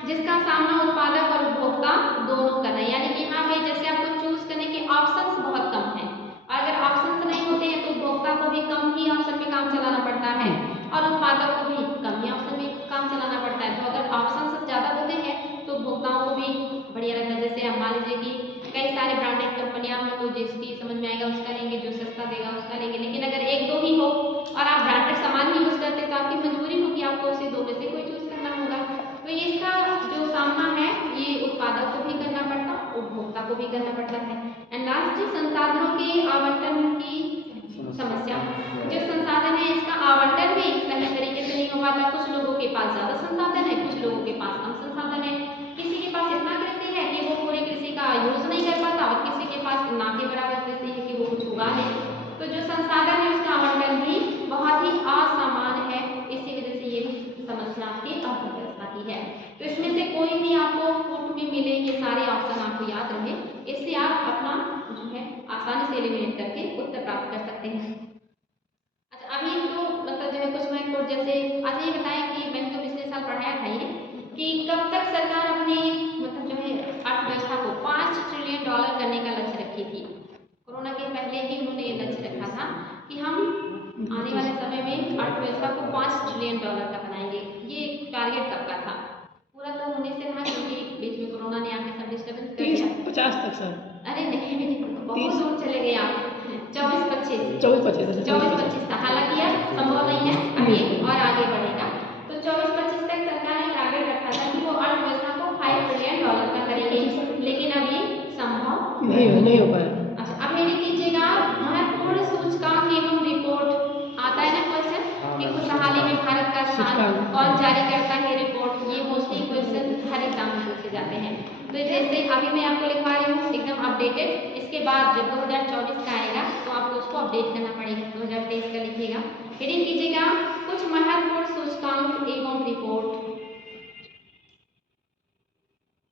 जिसका सामना उत्पादक और उपभोक्ता दोनों कर रहे हैं, यानी कि यहाँ पे जैसे आपको चूज करने के ऑप्शंस बहुत कम हैं। अगर ऑप्शंस नहीं होते हैं तो उपभोक्ता को भी कम ही ऑप्शन में काम चलाना पड़ता है और उत्पादक को भी कम ही ऑप्शन में काम चलाना पड़ता है। तो अगर ऑप्शंस ज़्यादा होते हैं तो उपभोक्ताओं को भी बढ़िया रहता है। जैसे आप मान लीजिए कि कई सारे ब्रांडेड कंपनियां हो तो जिसकी समझ में आएगा उसका लेंगे, जो सस्ता देगा उसका लेंगे, लेकिन अगर 1-2 ही हो और आप ब्रांडेड सामान ही यूज करते तो आपकी मजबूरी होगी, आपको उसे 2 में से कोई चूज करना होगा। तो ये इसका जो सामना है ये उत्पादक को भी करना पड़ता, उपभोक्ता को भी करना पड़ता है। एंड लास्ट संसाधनों के आवंटन की समस्या, जो संसाधन है इसका आवंटन भी सही तरीके से नहीं हो पाता। कुछ लोगों के पास ज्यादा संसाधन है, कुछ लोगों के पास कम संसाधन है। किसी के पास इतना कृषि है कि वो पूरी कृषि का यूज नहीं कर पाता और किसी के पास ना के बराबर कृषि है कि वो कुछ उगा ले। तो जो संसाधन है उसका आवंटन भी बहुत ही असमान है, इसी वजह से ये भी समस्या आपकी अर्थव्यवस्था की है। तो इसमें से कोई भी आपको फुट में मिले, ये सारे ऑप्शन आपको याद रहे, इससे आप अपना जो है आसानी से एलिमिनेट करके उत्तर प्राप्त कर सकते हैं। अच्छा, अभी तो मतलब जो है कुछ महत्वपूर्ण, जैसे अच्छा ये बताएं कि मैंने तो पिछले साल पढ़ाया था ये कि कब तक सरकार अपनी मतलब जो है अर्थव्यवस्था को $5 ट्रिलियन करने का लक्ष्य रखी थी। कोरोना के पहले ही उन्होंने ये लक्ष्य रखा था कि हम आने वाले समय में अर्थव्यवस्था को $5 ट्रिलियन का बनाएंगे। ये टारगेट कब का था, पूरा तो होने से रहा क्योंकि बीच में कोरोना ने आके सब डिस्टर्बेंस कर दिया। 30-50 तक सर। अरे नहीं, बहुत दूर चले गए आप, 24-25 था, हालांकि यह संभव नहीं है अभी और आगे बढ़ेगा। तो 24-25 तक सरकार ने टारगेट रखा था कि वो अर्थव्यवस्था को $5 ट्रिलियन का करेंगे, लेकिन अभी संभव नहीं हो पाया। अच्छा, अब मेरी कीजिएगा महत्वपूर्ण सूचकांक एवं रिपोर्ट, आता है ना क्वेश्चन कि खुशहाली में भारत का स्थान कौन जारी करता है रिपोर्ट, ये मोस्टली क्वेश्चन हर एग्जाम में पूछे जाते हैं। तो जैसे अभी मैं आपको लिखवा रही हूँ एकदम अपडेटेड, इसके बाद जब 2024 का आएगा तो आपको उसको अपडेट करना पड़ेगा, 2023 का लिखिएगा। हेडिंग कीजिएगा कुछ महत्वपूर्ण सूचकांक एवं रिपोर्ट।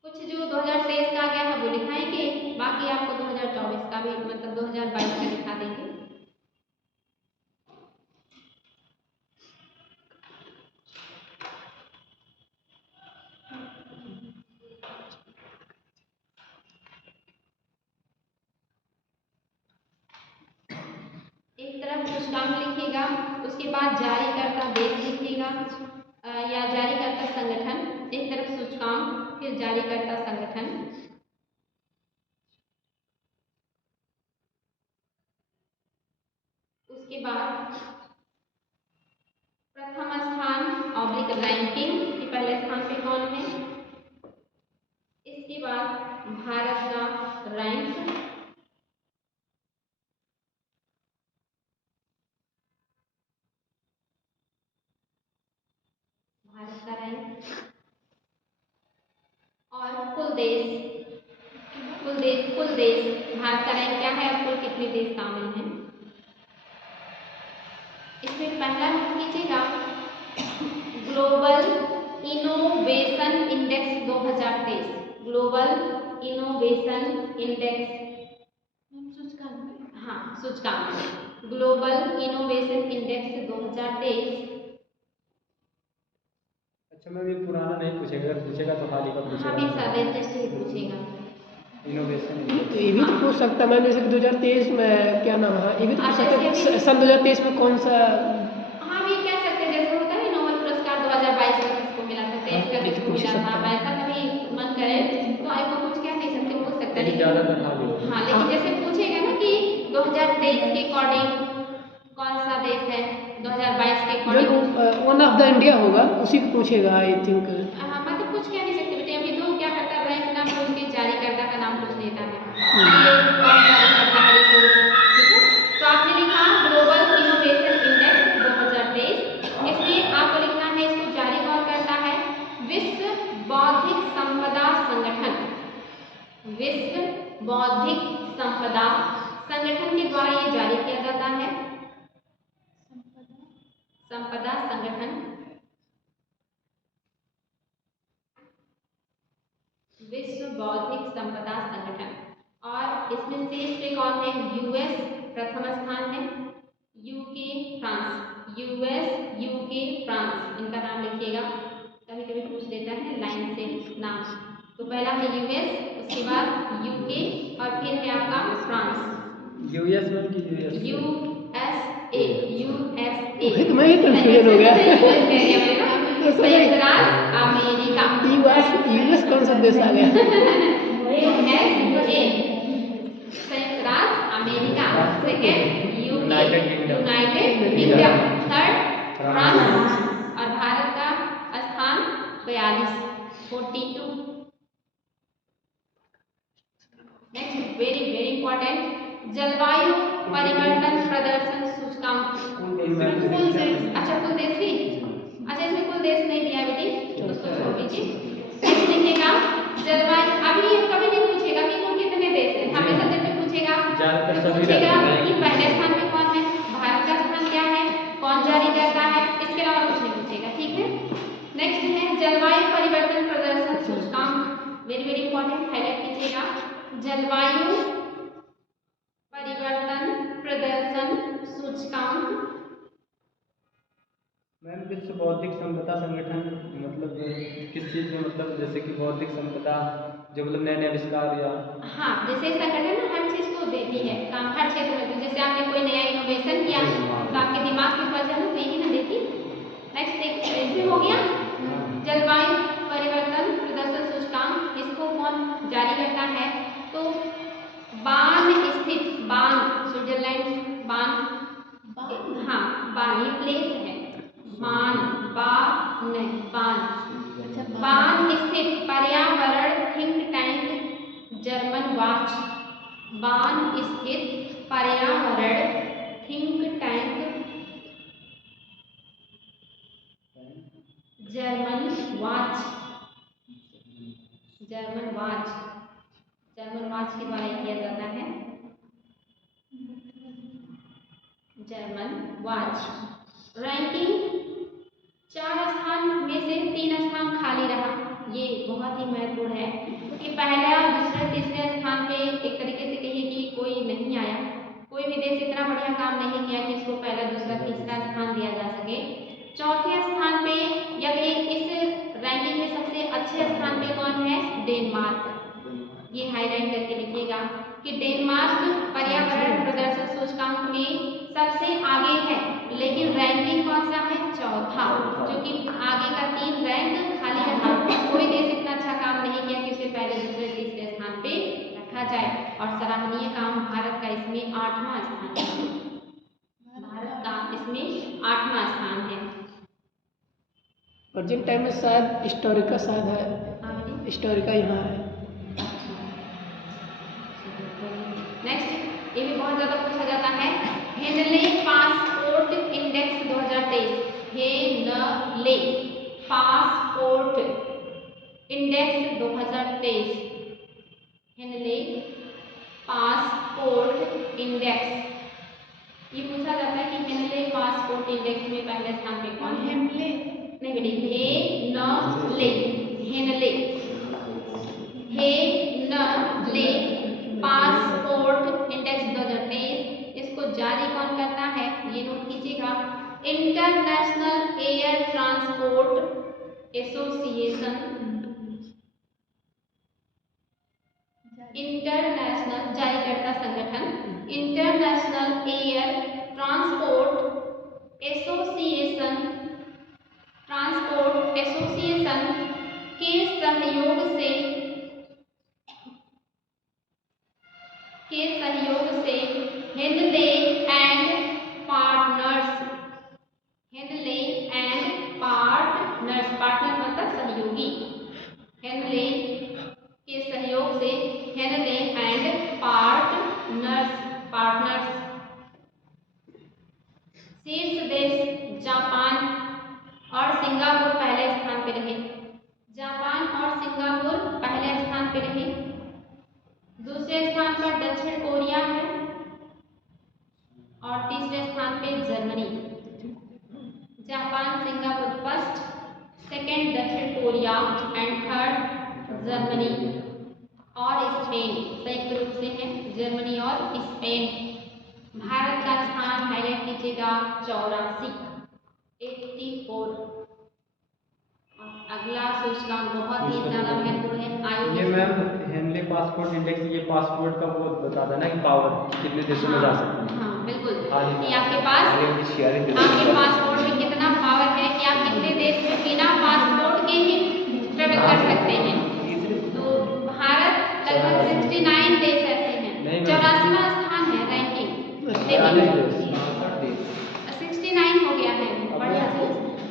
कुछ जो 2023 का आ गया है वो लिखाएंगे, बाकी आपको 2024 का भी मतलब 2022 का लिखा देंगे। एक तरफ सूचकांक लिखिएगा, उसके बाद जारी करता देश लिखिएगा या जारी करता संगठन, एक तरफ सूचकांक फिर जारी करता संगठन, उसके बाद प्रथम स्थान ऑब्लिक रैंकिंग कि पहले स्थान पे कौन है, इसके बाद भारत का रैंक, भारत का रैंक और कुल देश भारत का रैंक क्या है और कुल कितने देश शामिल हैं। इसमें पहला नोट कीजिएगा global innovation index 2023, global innovation index, हाँ सूचकांक ग्लोबल इनोवेशन इंडेक्स 2023। अच्छा मैं भी पुराना नहीं पूछेगा, अगर पूछेगा तो हाल ही का पूछेगा। हाँ भी लेटेस्ट ही पूछेगा। इनोवेशन ये भी तो पूछ सकता मैम, जैसे कि 2023 में क्या नाम है, ये भी तो पूछ सकते हैं सन 2023 में कौन सा। हाँ ये कह सकते हैं, जैसे होता है नोबेल पुरस्कार 2022 में किसको मिला था, 23 का किसको मिला था, वैसा कभी मन करे तो आपको कुछ कह नहीं सकते, पूछ सकते हैं। ज़्यादातर हाँ लेकिन जैसे पूछेगा ना कि 2023 के अकॉर्डिंग कौन सा देश है, 2022 के जो according one of the India होगा उसी को पूछेगा आई थिंक। मतलब कुछ कह नहीं सकते बेटे, अभी तो क्या करता है बैंक नाम पूछ के जारीकर्ता का नाम पूछ लेता है कि ये कौन जारी करता है रिपोर्ट, ठीक है। तो आपने लिखा ग्लोबल इनोवेशन इंडेक्स 2023, इसमें आपको लिखना है इसको जारी कौन करता है, विश्व बौद्धिक संपदा संगठन, विश्व बौद्धिक संपदा संगठन के द्वारा ये जारी किया जाता है, संपदा संगठन, विश्व बौद्धिक संपदा संगठन। और इसमें शीर्ष पे कौन है, यूएस प्रथम स्थान है, UK France, US UK France, इनका नाम लिखिएगा, कभी कभी पूछ लेता है लाइन से नाम। तो पहला है यूएस, उसके बाद यूके और फिर है आपका फ्रांस। यूएस में कि यूएस यूएसए, यूएसए तो मैं ही कंफ्यूजन हो गया। संयुक्त राष्ट्र अमेरिका, यूएस कौन सा देश आ गया। यूएसए संयुक्त राष्ट्र America, second United kingdom, third France और भारत का स्थान 42। नेक्स्ट वेरी वेरी इंपॉर्टेंट, जलवायु परिवर्तन प्रदर्शन सूचकांक। कुल देश, अच्छा कुल देश भी, अच्छा इसमें कुल देश नहीं दिया बेटी तो उसको छोड़ दीजिए। नेक्स्ट लिखिएगा जलवायु, अभी कभी नहीं पूछेगा कि कुल कितने देश हैं, हमेशा जब भी पूछेगा कि पहले स्थान पे कौन है, भारत का स्थान क्या है, कौन जारी करता है, इसके अलावा कुछ नहीं पूछेगा, ठीक है। नेक्स्ट है जलवायु परिवर्तन प्रदर्शन सूचकांक, वेरी वेरी इंपॉर्टेंट, हाईलाइट कीजिएगा, जलवायु परिवर्तन प्रदर्शन सूचकांक। मैम विश्व बौद्धिक संपदा संगठन मतलब किस चीज़ में, मतलब जैसे कि बौद्धिक संपदा जो मतलब नए नए आविष्कार या। हाँ जैसे संगठन ना हर चीज़ को देती है काम, हर क्षेत्र में, जैसे आपने कोई नया इनोवेशन किया तो आपके दिमाग में पहुंचा तो यही ना देती। नेक्स्ट इसमें हो गया जलवायु परिवर्तन प्रदर्शन सूचकांक, इसको कौन जारी करता है, तो बान स्थित, बान स्विट्जरलैंड, बान, हाँ बान ये प्लेस है, बान नहीं बान, बान स्थित पर्यावरण थिंक टैंक जर्मन वाच, बान स्थित पर्यावरण think tank German watch, German watch, German watch के द्वारा किया जाता है, जर्मन वाच। रैंकिंग 4 स्थान में से 3 स्थान खाली रहा, ये बहुत ही महत्वपूर्ण है क्योंकि पहला दूसरे तीसरे स्थान पे एक तरीके से कहिए कि कोई नहीं आया, कोई भी देश इतना बढ़िया काम नहीं किया कि इसको पहला दूसरा तीसरा स्थान दिया जा सके। चौथे स्थान पे या फिर इस रैंकिंग में सबसे अच्छे स्थान पे कौन है, डेनमार्क, ये हाईलाइट करके लिखिएगा कि डेनमार्क पर्यावरण प्रदर्शन सूचकांक में सबसे आगे है, लेकिन रैंकिंग कौन सा है, चौथा, जो कि आगे का 3 रैंक खाली रहा, कोई देश इतना अच्छा काम नहीं किया कि उसे पहले दूसरे तीसरे स्थान पे रखा जाए। और सराहनीय काम भारत का इसमें 8वां स्थान है, भारत का इसमें 8वां स्थान है। प्रेजेंट टाइम में शायद हिस्टोरिका शायद है, हिस्टोरिका यहाँ है। नेक्स्ट ये भी बहुत ज़्यादा पूछा जाता है, Henley passport index 2023, Henley passport index 2023, Henley passport index, ये पूछा जाता है कि हेनले पासपोर्ट इंडेक्स में पहले स्थान पे कौन है, नहीं बेटी Henley, Henley, Henley passport index 2023, इसको जारी कौन करता है, ये नोट कीजिएगा, international air transport association, international जारीकर्ता संगठन इंटरनेशनल एयर ट्रांसपोर्ट एसोसिएशन के सहयोग से हेनले एंड पार्टनर्स पार्टनर मतलब सहयोगी हेनले के सहयोग से हेनले एंड पार्टनर्स शीर्ष देश जापान और सिंगापुर पहले स्थान पे रहे। जापान और सिंगापुर पहले स्थान पे रहे। दूसरे स्थान पर दक्षिण कोरिया है और तीसरे स्थान पे Germany. Japan Singapore first, second दक्षिण कोरिया एंड थर्ड जर्मनी और स्पेन संयुक्त रूप से है जर्मनी और स्पेन। भारत का स्थान हाईलाइट कीजिएगा 84। अगला सूचकांक बहुत ही ज्यादा महत्वपूर्ण है आयु। ये मैम हेनले पासपोर्ट इंडेक्स, ये पासपोर्ट का वो बताता है ना कि पावर कितने देशों में जा सकते हैं। हाँ बिल्कुल, कि आपके पासपोर्ट में कितना पावर है कि आप कितने देश में बिना पासपोर्ट के ही ट्रेवल कर सकते हैं। तो भारत लगभग 69 देश ऐसे हैं, 84वां स्थान है रैंकिंग, लेकिन 69 हो गया है,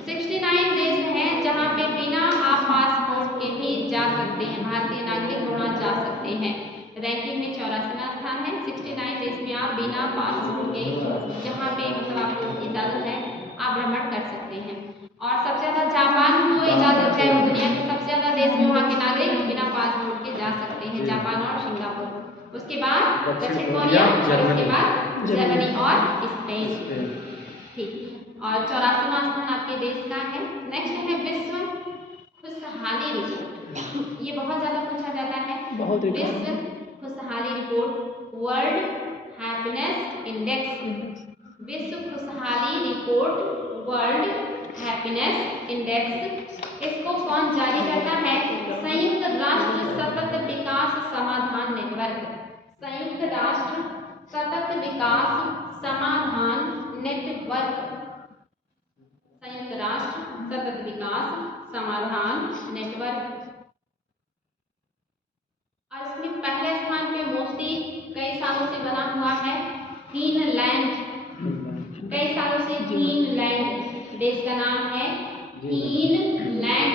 69 देश हैं जहाँ पे बिना आप पासपोर्ट के भी जा सकते हैं, भारतीय नागरिक वहाँ जा सकते हैं। रैंकिंग में 84वां स्थान है। 69 देश में आप बिना पासपोर्ट के जहाँ पे मतलब आपको इजाज़त है आप भ्रमण कर सकते हैं। और सबसे ज़्यादा जापान को इजाज़त है, दुनिया के सबसे ज़्यादा देश में वहाँ के नागरिक बिना पासपोर्ट के जा सकते हैं, जापान और सिंगापुर। उसके बाद दक्षिण कोरिया और उसके बाद जर्मनी और स्पेन। ठीक, और 84वां स्थान आपके देश का है। नेक्स्ट है विश्व खुशहाली रिपोर्ट। ये बहुत ज़्यादा पूछा जाता है। विश्व खुशहाली रिपोर्ट, वर्ल्ड हैप्पीनेस इंडेक्स। विश्व खुशहाली रिपोर्ट, वर्ल्ड हैप्पीनेस इंडेक्स, इसको कौन जारी करता है? संयुक्त राष्ट्र सतत विकास समाधान नेटवर्क। संयुक्त राष्ट्र सतत विकास समाधान नेटवर्क, संयुक्त राष्ट्र सतत विकास समाधान नेटवर्क। और इसमें पहले स्थान पे मोस्टली कई सालों से बना हुआ है फिनलैंड। कई सालों से फिनलैंड देश का नाम है, फिनलैंड।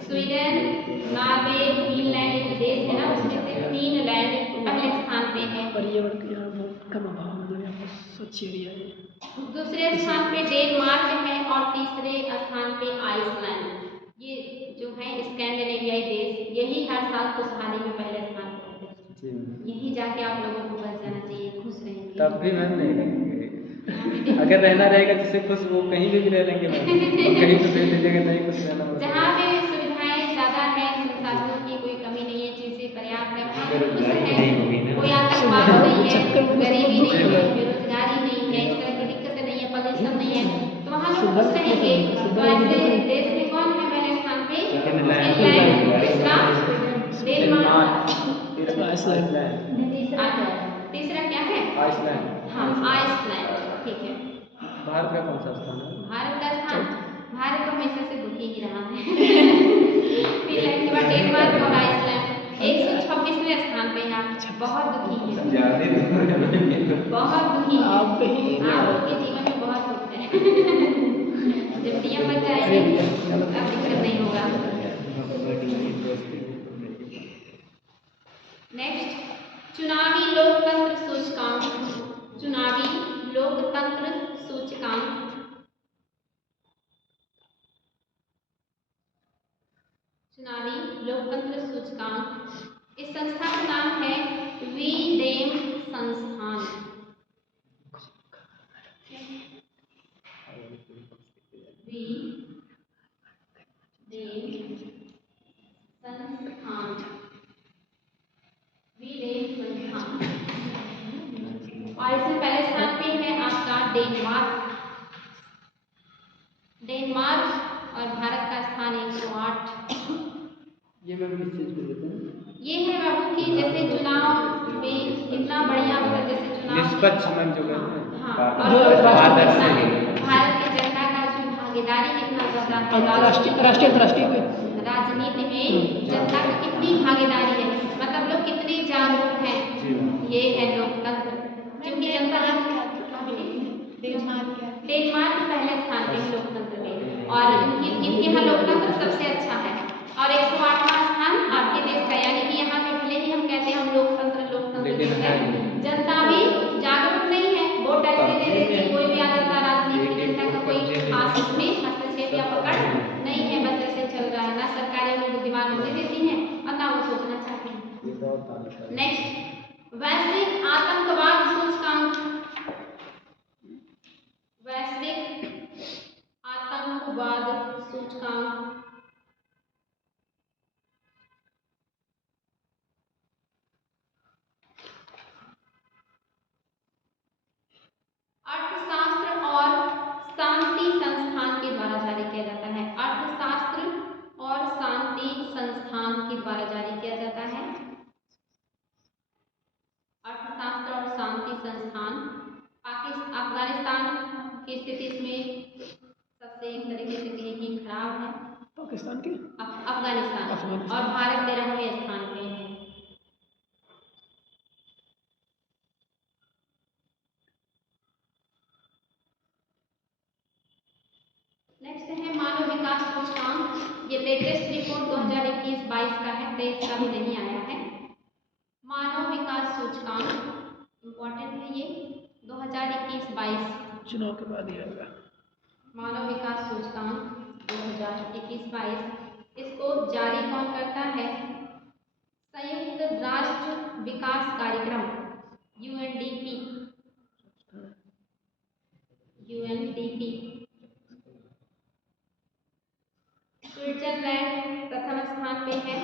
स्वीडन, नॉर्वे, फिनलैंड एक देश है ना, उसमें से फिनलैंड पहले स्थान पे है। पर्यावरण के यहाँ बहुत कम अभाव, मतलब यहाँ पर स्वच्छ एरिया है। दूसरे स्थान पे डेनमार्क है और तीसरे स्थान पे आइसलैंड। ये जो है स्कैंडिनेवियाई देश, यही हर साल खुशहाली में पहले स्थान पर रहते हैं। यही जाके आप लोगों को बस जाना चाहिए, खुश रहेंगे। तब भी मैम नहीं रहेंगे, अगर रहना रहेगा जिससे खुश वो कहीं भी रह लेंगे मैम, कहीं तो भेज दीजिएगा, नहीं खुश रहना। जहाँ पे सुविधाएं ज़्यादा है, संसाधनों की कोई कमी नहीं है, चीज़ें पर्याप्त है, वहाँ पे खुश है। कोई आतंकवाद नहीं है, गरीबी नहीं है, बेरोजगारी नहीं है, इस तरह की दिक्कतें नहीं है, पॉल्यूशन नहीं है, तो वहाँ लोग खुश रहेंगे। तो ऐसे देश में कौन है पहले स्थान पे? फिनलैंड, दूसरा डेनमार्क, तीसरा क्या है? आइसलैंड। हाँ आइसलैंड, ठीक है। भारत का कौन सा स्थान है? भारत का स्थान, भारत तो हमेशा से दुखी ही रहा है। फिनलैंड के बाद डेनमार्क और आइसलैंड 126वें स्थान पे है। बहुत दुखी है, बहुत दुखी है, आपके जीवन में बहुत दुख है। जब नियम बन जाएंगे तब दिक्कत नहीं होगा। नेक्स्ट, चुनावी लोकतंत्र सूचकांक। चुनावी लोकतंत्र सूचकांक, चुनावी लोकतंत्र सूचकांक। इस संस्था का नाम है वीडेम संस्थान। वीडेम संस्थान, वीडेम संस्थान। और इसमें पहले स्थान पे है आपका डेनमार्क। डेनमार्क और भारत का स्थान 108। ये मैम किस चीज़ पे देते हैं? ये है बाबू कि जैसे चुनाव में इतना बढ़िया अवसर, जैसे चुनाव निष्पक्ष मन जो कहते हैं। हाँ, जो और पारदर्शी भारत की जनता का जो भागीदारी कितना ज्यादा है राष्ट्रीय अंतर्राष्ट्रीय में राजनीति में जनता की कितनी भागीदारी है, मतलब लोग कितने जागरूक हैं। ये है लोकतंत्र, क्योंकि जनता डेनमार्क पहले स्थान पे है लोकतंत्र में, और इनके यहाँ लोकतंत्र सबसे अच्छा है, और 108वां स्थान आपके देश का। यानी कि यहाँ पे भले ही हम कहते हैं हम लोकतंत्र देश है, जनता भी जागरूक नहीं है, वोट ऐसे दे देती है, कोई भी आ जाता राजनीति में, जनता का कोई खास इसमें हस्तक्षेप या पकड़ नहीं है, बस ऐसे चल रहा है। ना सरकारें उनको बुद्धिमान होने देती हैं और ना वो सोचना चाहती हैं। नेक्स्ट, वैश्विक आतंकवाद सूचकांक। वैश्विक आतंकवाद सूचकांक अर्थशास्त्र और शांति संस्थान के द्वारा जारी किया जाता है। अर्थशास्त्र और शांति संस्थान के द्वारा जारी किया जाता है। अर्थशास्त्र और शांति संस्थान अफगानिस्तान की स्थिति इसमें सबसे एक तरीके से कहें कि खराब है। पाकिस्तान के अफगानिस्तान और भारत 13वें स्थान पे है। नेक्स्ट है मानव विकास सूचकांक। ये लेटेस्ट रिपोर्ट 2021-22 का है, 23 का भी नहीं आया है। मानव विकास सूचकांक इम्पोर्टेंट है ये, 2021-22 चुनाव के बाद ही आएगा। मानव विकास सूचकांक 2021-22, इसको जारी कौन करता है? संयुक्त राष्ट्र विकास कार्यक्रम UNDP। स्विट्जरलैंड प्रथम स्थान पे है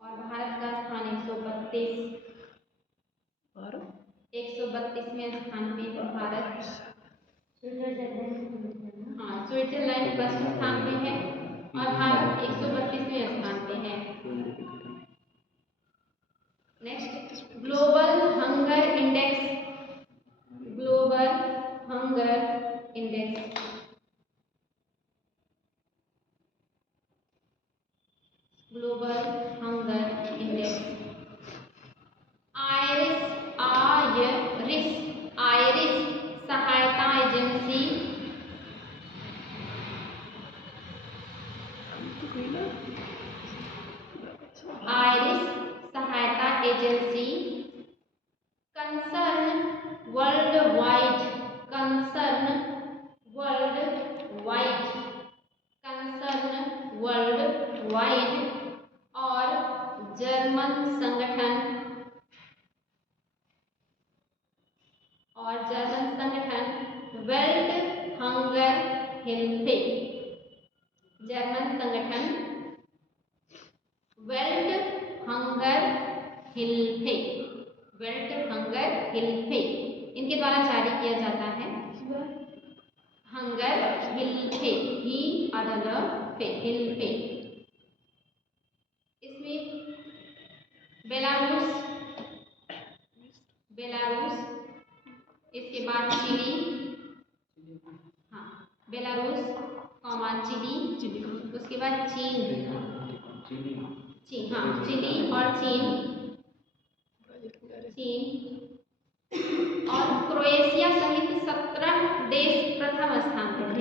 और भारत का स्थान 132वें स्थान पे है भारत। हाँ, स्विट्जरलैंड फर्स्ट स्थान पे है और भारत 132वें स्थान पे है। Next, global hunger index. Global hunger index global hunger index iris सहायता एजेंसी कंसर्न वर्ल्ड वाइड और जर्मन संगठन वेल्ट हंगर हिल्फे। जर्मन संगठन वेल्ट हंगर हिल्फे इनके द्वारा जारी किया जाता है। हंगर हिल्फे हिल्फे। इसमें बेलारूस, इसके बाद चिली, हाँ बेलारूस, चिली, उसके बाद चीन, हाँ चिली और चीन और क्रोएशिया सहित 17 देश प्रथम स्थान पर है।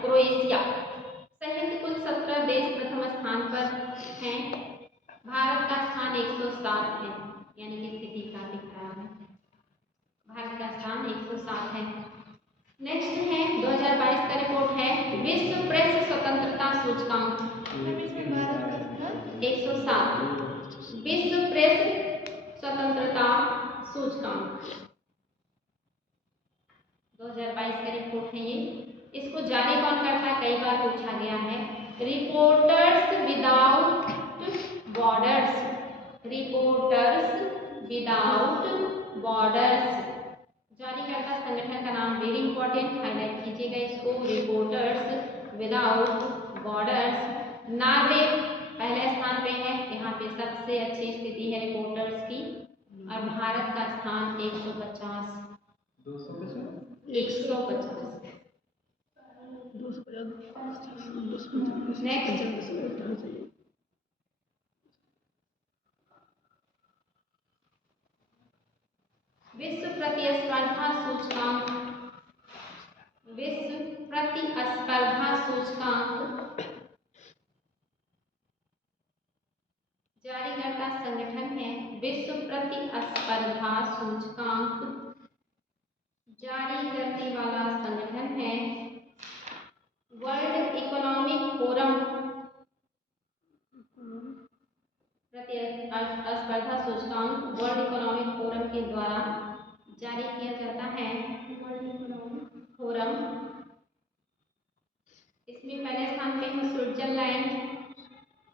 क्रोएशिया सहित कुल 17 देश प्रथम स्थान पर हैं। भारत का स्थान 107 है, यानी कि स्थिति काफी खराब है। भारत का स्थान 107 है। नेक्स्ट है 2022 का रिपोर्ट है विश्व प्रेस स्वतंत्रता सूचकांक 107। विश्व प्रेस स्वतंत्रता सूचकांक 2022 का रिपोर्ट है ये। इसको जारी कौन करता है? कई बार पूछा गया है। रिपोर्टर्स विदाउट बॉर्डर्स जारीकर्ता संगठन का नाम वेरी इंपॉर्टेंट, हाईलाइट कीजिएगा इसको। रिपोर्टर्स विदाउट बॉर्डर्स, नॉर्वे पहले स्थान पे है, यहाँ पे सबसे अच्छी स्थिति है रिपोर्टर्स की। और भारत का स्थान 150 नेक्स्ट, विश्व प्रतिस्पर्धा सूचकांक, विश्व प्रतिस्पर्धा सूचकांक जारीकर्ता संगठन है विश्व प्रतिस्पर्धा सूचकांक, जारी करने वाला संगठन है वर्ल्ड इकोनॉमिक फोरम। प्रतिस्पर्धा सूचकांक वर्ल्ड इकोनॉमिक फोरम के द्वारा जारी किया जाता है। वर्ल्ड इकोनॉमिक फोरम, इसमें पहले स्थान पे है स्विट्जरलैंड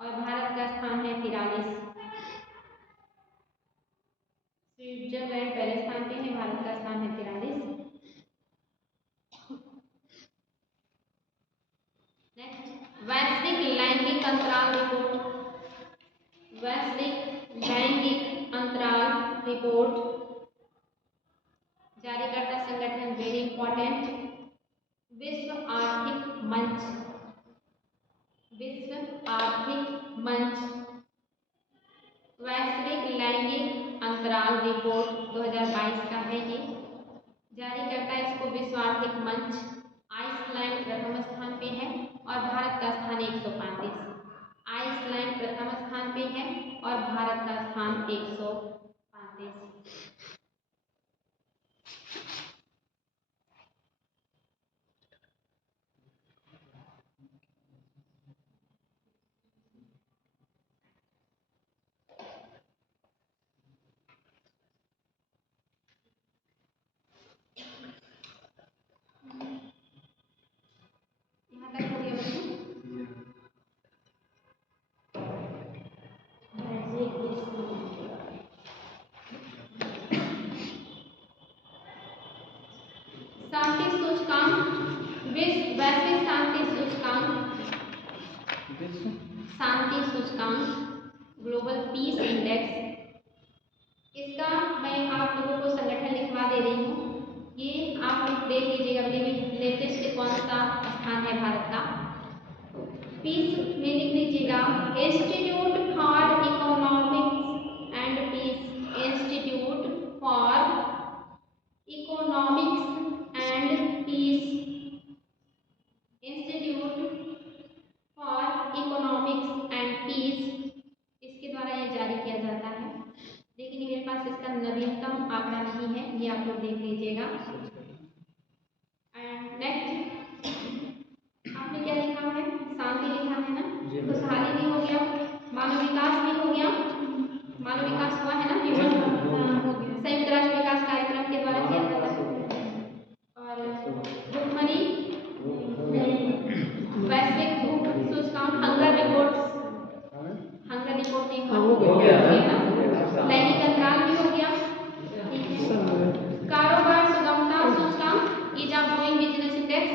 और भारत का स्थान है 43। स्विट्जरलैंड पहले स्थान पे है, भारत का स्थान है 43। नेक्स्ट, वैश्विक लैंगिक अंतराल रिपोर्ट, वैश्विक लैंगिक अंतराल रिपोर्ट जारीकर्ता संगठन वेरी इंपॉर्टेंट, विश्व आर्थिक मंच, विश्व आर्थिक मंच वैश्विक लैंगिक अंतराल रिपोर्ट 2022 का है ये। जारी करता है इसको विश्व आर्थिक मंच। आइसलैंड प्रथम स्थान पे है और भारत का स्थान 135। आइसलैंड प्रथम स्थान पे है और भारत का स्थान 135। यहाँ तक हो गया बच्चों? शांति सूचकांक, वैश्विक शांति सूचकांक, शांति सूचकांक ग्लोबल पीस इंडेक्स, इसका मैं आप लोगों को संगठन लिखवा दे रही हूँ। ये आप लोग देख लीजिएगा लेटेस्ट कौन सा स्थान है भारत का। पीस में लिख लीजिएगा institute for economics and peace, institute for economics and peace, institute for economics and peace, इसके द्वारा ये जारी किया जाता है। लेकिन मेरे पास इसका नवीनतम आंकड़ा नहीं है, ये आप लोग देख लीजिएगा। एंड नेक्स्ट, आपने क्या लिखा है? शांति लिखा है ना, खुशहाली भी हो गया, मानव विकास भी हो गया। मानव विकास हुआ है ना, संयुक्त राष्ट्र विकास कार्यक्रम के द्वारा किया जाता है। और भूखमरी, वैश्विक भूख सूचकांक, हंगर रिपोर्ट, हंगर रिपोर्ट नहीं हो गया ना, लैंगिक अंतराल भी हो गया। कारोबार सुगमता सूचकांक, ease of doing business index,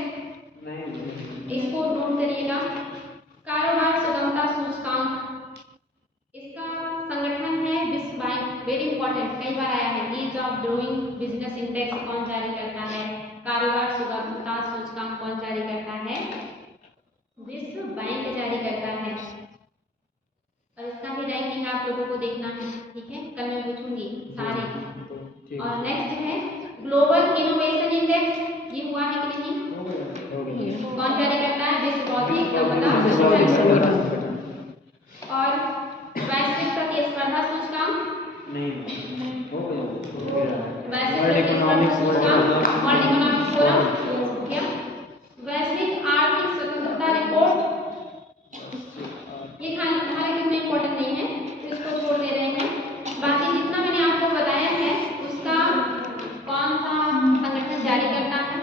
इसको नोट करिएगा। कारोबार सुगमता सूचकांक, इसका संगठन है विश्व बैंक, वेरी इंपॉर्टेंट, कई बार आया है। Ease of doing business index कौन जारी करता है? कारोबार सुगमता सूचकांक कौन जारी करता है? विश्व बैंक जारी करता है। और इसका भी रैंकिंग आप लोगों को देखना है, ठीक है? कल मैं पूछूंगी सारे। और नेक्स्ट है ग्लोबल इनोवेशन इंडेक्स, ये हुआ है कि नहीं? कौन जारी करता है? विश्व बौद्धिक संपदा। और वैश्विक प्रतिस्पर्धा सूचकांक, वैश्विक प्रतिस्पर्धा सूचकांक वर्ल्ड इकोनॉमिक फोरम, क्या? वैश्विक आर्थिक स्वतंत्रता रिपोर्ट, ये हालांकि इतना इम्पोर्टेंट नहीं है, इसको छोड़ दे रहे हैं। बाकी जितना मैंने आपको बताया है उसका कौन सा संगठन जारी करता है,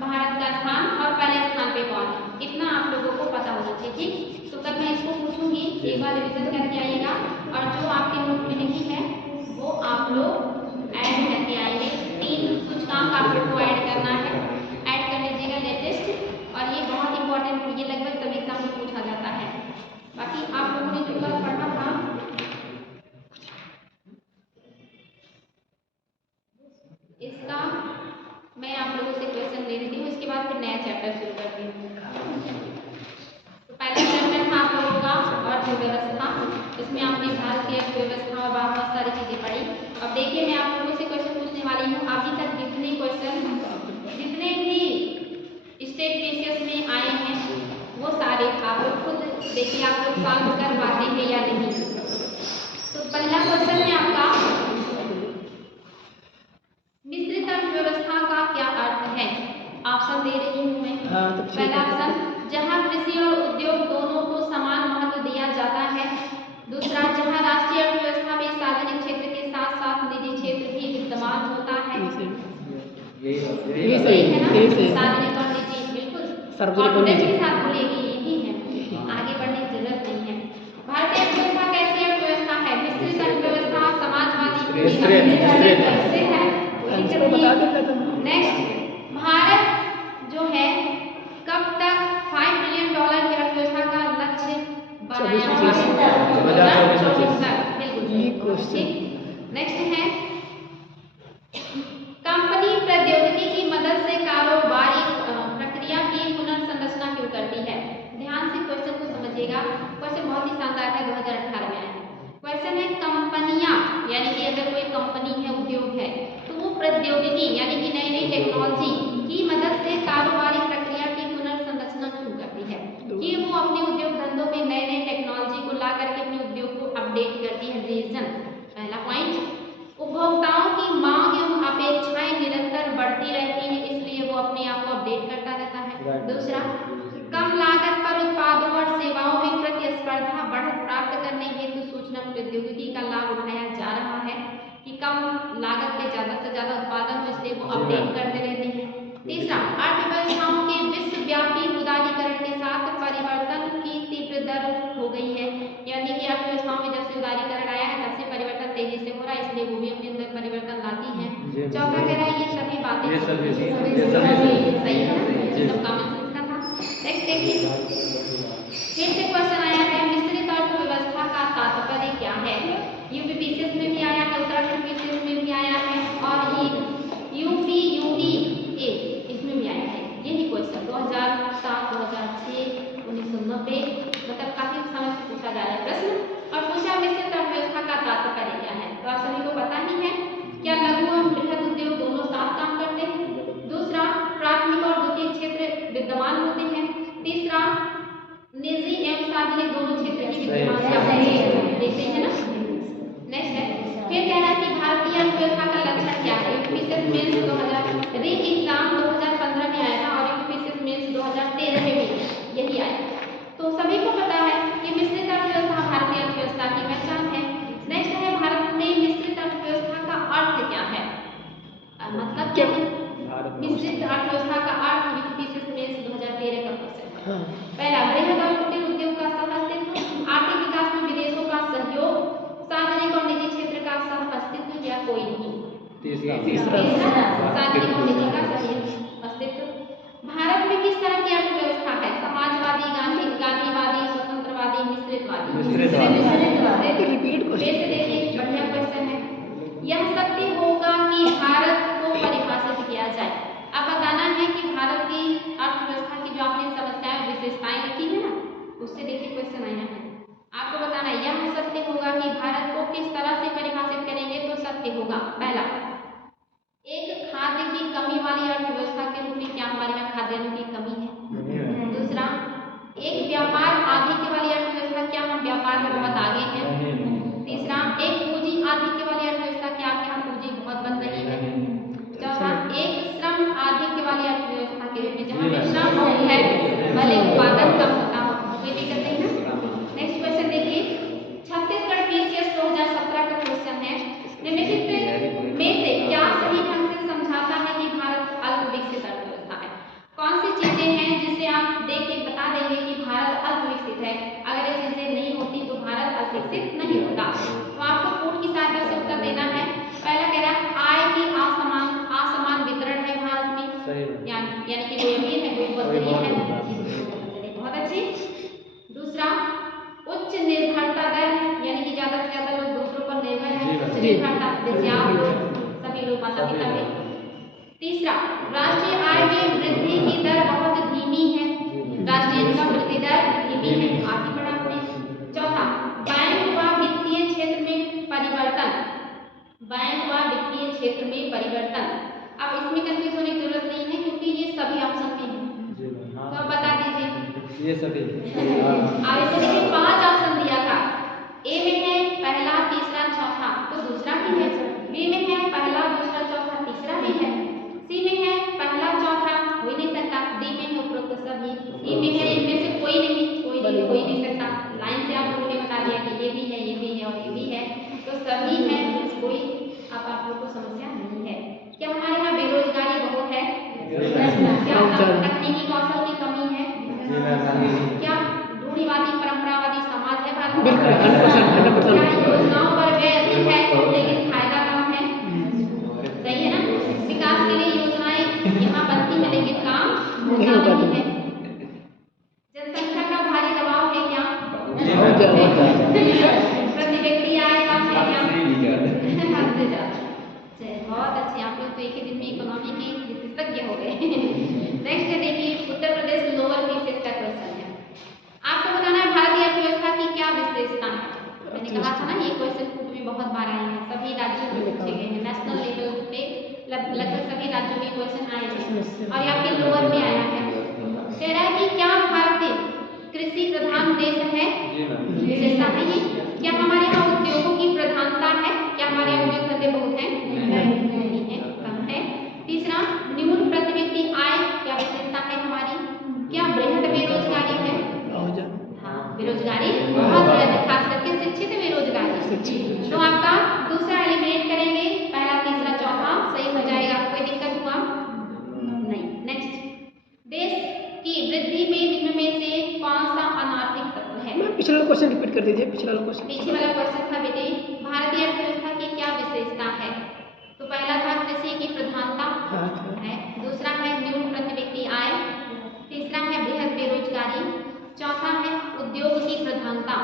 भारत का स्थान और पहले स्थान पे कौन है, इतना आप लोगों को पता होना चाहिए, ठीक? तो कल मैं इसको पूछूंगी, एक बार रिविजन करके आइएगा। और जो आपके नोट में नहीं है वो आप लोग ऐड करके आएंगे। 3 सूचकांक दिमाग आप लोग को ऐड करना है, ऐड कर लीजिएगा लेटेस्ट। और ये बहुत इंपॉर्टेंट है, ये लगभग सब एग्जाम में पूछा जाता है। बाकी आप लोगों ने जो कल पढ़ा था इसका मैं आप लोगों से क्वेश्चन ले लेती हूँ, इसके बाद फिर नया चैप्टर शुरू करती हूँ। तो पहला चैप्टर था आप लोगों का अर्थव्यवस्था, इसमें आपने भारतीय अर्थव्यवस्था और बहुत सारी चीजें पढ़ी। अब देखिए मैं आप लोगों से क्वेश्चन पूछने वाली हूँ। अभी तक जितने भी स्टेट पेशेस में आए हैं वो सारे आप लोग खुद देखिए आप लोग सॉल्व कर पाते हैं या नहीं। तो पहला क्वेश्चन है आपका, मिश्रित अर्थव्यवस्था का क्या अर्थ है? ऑप्शन दे रही हूँ मैं। पहला ऑप्शन, जहाँ कृषि और उद्योग दोनों को समान महत्व दिया जाता है। दूसरा, जहाँ राष्ट्रीय अर्थव्यवस्था में सार्वजनिक क्षेत्र के साथ साथ निजी क्षेत्र भी विद्यमान होता है। ये सही है ना, सार्वजनिक और निजी, बिल्कुल कॉन्फिडेंस के साथ बोलेगी, यही है, आगे बढ़ने की जरूरत नहीं है। भारतीय अर्थव्यवस्था कैसी अर्थव्यवस्था है? मिश्रित अर्थव्यवस्था, समाजवादी है। नेक्स्ट, भारत जो है कब तक $5 ट्रिलियन की अर्थव्यवस्था का लक्ष्य बनाया हुआ है? 2024 तक, बिल्कुल। नेक्स्ट है, कंपनी प्रौद्योगिकी की मदद से कारोबारी प्रक्रिया की पुनर्संरचना क्यों करती है? ध्यान से क्वेश्चन को समझिएगा, क्वेश्चन बहुत ही शानदार है, 2018 में आया है। क्वेश्चन है, कंपनियां यानी कि अगर कोई कंपनी है, उद्योग है, तो वो प्रौद्योगिकी यानी कि नई नई टेक्नोलॉजी की मदद से कारोबारी प्रक्रिया की पुनर्संरचना क्यों करती है? कि वो अपने उद्योग धंधों में नए नए टेक्नोलॉजी को ला करके अपने उद्योग को अपडेट करती है। रीजन, पहला पॉइंट, उपभोक्ताओं की मांग एवं अपेक्षाएं निरंतर बढ़ती रहती हैं, इसलिए वो अपने आप को अपडेट करता रहता है। दूसरा, कम लागत पर उत्पादों और सेवाओं में प्रतिस्पर्धा बढ़त प्राप्त करने हेतु सूचना प्रौद्योगिकी का लाभ उठाया जा रहा है कि कम लागत पे ज्यादा से ज्यादा उत्पादन हो, इसलिए वो अपडेट करते रहते हैं। तीसरा, अर्थव्यवस्थाओं के विश्वव्यापी उदारीकरण के साथ परिवर्तन की तीव्र दर हो गई है, यानी कि अर्थव्यवस्थाओं में जब से उदारीकरण आया है तब से परिवर्तन तेजी से हो रहा है, इसलिए वो भी अपने अंदर परिवर्तन लाती है। चौथा कह रहा है, ये सभी बातें सही है, एकदम कॉमन सेंस का था। नेक्स्ट देखिए, फिर से क्वेश्चन आया है, मिश्रित अर्थव्यवस्था का तात्पर्य क्या है? यूपी पीसीएस में भी आया है, उत्तराखंड पीसीएस में भी आया है, और ये यूपी यूडीए इसमें भी आया है। यही क्वेश्चन 2007, 2006, 1990, मतलब काफी समय से पूछा जा रहा है प्रश्न। और पूछा, मिश्रित अर्थव्यवस्था का तात्पर्य क्या है? तो आप सभी को पता ही है, क्या लघु और बृहद उद्योग दोनों साथ काम करते हैं? दूसरा, प्राथमिक और द्वितीय क्षेत्र विद्यमान होते हैं। तीसरा, निजी एवं सार्वजनिक दोनों क्षेत्र की विद्यमानता देते हैं ना। नेक्स्ट है, फिर कह रहा है कि भारतीय अर्थव्यवस्था का लक्षण क्या है? यूपीएससी मेंस 2000 री एग्जाम 2015 में आया था और यूपीएससी मेंस 2013 में भी यही आया। तो सभी को पता है कि मिश्रित अर्थव्यवस्था भारतीय अर्थव्यवस्था की पहचान है। नेक्स्ट है, भारत में मिश्रित अर्थव्यवस्था का अर्थ क्या है? मतलब क्या है मिश्रित अर्थव्यवस्था का अर्थ? यूपीएससी मेंस 2013 का क्वेश्चन है। पहला, बृहद और कुटीर उद्योग का सह अस्तित्व, आर्थिक विकास में विदेशों का सहयोग, सार्वजनिक और निजी क्षेत्र का सह अस्तित्व या कोई नहीं। तीसरा, सार्वजनिक और निजी का सह अस्तित्व। भारत में किस तरह की अर्थव्यवस्था है? समाजवादी, गांधीवादी, स्वतंत्रवादी, मिश्रितवादी। रिपीट क्वेश्चन देखिए, बढ़िया क्वेश्चन है। यह सत्य होगा कि भारत को परिभाषित किया जाए। अब बताना है कि भारत की अर्थव्यवस्था की जो आपने समस्याएं विशेषताएं लिखी है ना, उससे देखिए क्वेश्चन आया है। आपको बताना है, यह सत्य होगा कि भारत को किस तरह से परिभाषित करेंगे तो सत्य होगा। पहला, एक खाद्य की कमी वाली अर्थव्यवस्था के रूप में क्या हमारे यहाँ खाद्यान्नों की कमी है? दूसरा, एक व्यापार आधिक्य वाली अर्थव्यवस्था, क्या हम व्यापार में बहुत आगे हैं? तीसरा, एक पूंजी आधिक्य वाली अर्थव्यवस्था, क्या आपके यहाँ पूंजी बहुत बन रही है? चौथा, एक श्रम आधिक्य वाली अर्थव्यवस्था के रूप में जहाँ पे श्रम है भले उत्पादन कम होता हो, कोई दिक्कत नहीं ना। नेक्स्ट क्वेश्चन देखिए, छत्तीसगढ़ पीसीएस 2017 का क्वेश्चन है, निम्नलिखित में से क्या सही ढंग से समझाता है कि भारत अल्प विकसित अर्थव्यवस्था है? कौन सी चीजें हैं जिसे आप देख के बता देंगे कि भारत अल्प विकसित है? अगर ये चीजें नहीं होती तो भारत अल्प विकसित नहीं होता। तो आपको पूर्ण की सहायता से उत्तर देना है। पहला कह रहा है, आय की असमान वितरण निर्भरता, जैसे आप लोग सभी लोग माता पिता हैं। तीसरा, राष्ट्रीय आय में वृद्धि की दर बहुत धीमी है, राष्ट्रीय इनकम वृद्धि दर धीमी है, आगे बढ़ा हमने। चौथा, बैंक व वित्तीय क्षेत्र में परिवर्तन, बैंक व वित्तीय क्षेत्र में परिवर्तन। अब इसमें कंफ्यूज होने की जरूरत नहीं है क्योंकि ये सभी ऑप्शन में है, तो अब बता दीजिए ये सभी अब इसमें देखिए 5 ऑप्शन दिया था। ए में है पहला तीसरा चौथा, तो दूसरा भी है। बी में है पहला दूसरा चौथा, तीसरा भी है। सी में है पहला चौथा, हो ही नहीं सकता। डी में है उपरोक्त सभी। ई में है इनमें से कोई नहीं, हो ही नहीं सकता। लाइन से आप लोगों ने बता दिया कि ये भी है, ये भी है और ये भी है, तो सभी है, कोई अब आप लोग को समस्या नहीं है। क्या हमारे यहाँ बेरोजगारी बहुत है? क्या तकनीकी कौशल की कमी है? क्या रूढ़िवादी परंपरावादी समाज है भारत में? बिल्कुल 100%। क्या योजनाओं पर व्यय अधिक है लेकिन फायदा कम है? सही है ना? विकास के लिए योजनाएं यहाँ बनती है लेकिन काम होता नहीं है। जनसंख्या का भारी दबाव है क्या? प्रति व्यक्ति आय कम है क्या? हद से ज्यादा। बहुत अच्छे, आप लोग तो एक ही दिन में इकोनॉमी के विशेषज्ञ हो गए। नेक्स्ट है देखिए, उत्तर प्रदेश लोअर पीसेस का क्वेश्चन है। आपको बताना है भारतीय अर्थव्यवस्था की क्या विशेषता है। मैंने कहा था ना ये क्वेश्चन बुक में बहुत बार आए हैं, सभी राज्यों में पूछे गए हैं, नेशनल लेवल पे लगभग सभी राज्यों में क्वेश्चन आए हैं और यहाँ पे लोअर में आया है। कह रहा है कि क्या भारत कृषि प्रधान देश है? विशेषता है ये। क्या हमारे यहाँ उद्योगों की प्रधानता है? क्या हमारे यहाँ उद्योग धंधे बहुत हैं? नहीं है, कम है। तीसरा, न्यून प्रति व्यक्ति आय क्या विशेषता है हमारी? क्या बृहद बेरोजगारी है? हाँ, बेरोजगारी बहुत है, खास करके शिक्षित बेरोजगारी। तो आपका दूसरा एलिमिनेट करेंगे, पहला तीसरा चौथा सही हो जाएगा, कोई दिक्कत हुआ नहीं। नेक्स्ट, देश की वृद्धि में निम्न में से कौन सा अनार्थिक तत्व है? पिछला क्वेश्चन रिपीट कर दीजिए, पिछला क्वेश्चन। पीछे वाला क्वेश्चन था बेटे, भारतीय अर्थव्यवस्था की क्या विशेषता है? तो पहला था कृषि की प्रधानता है, दूसरा है न्यून प्रति व्यक्ति आय, तीसरा है बृहद बेरोजगारी, चौथा है उद्योग की प्रधानता।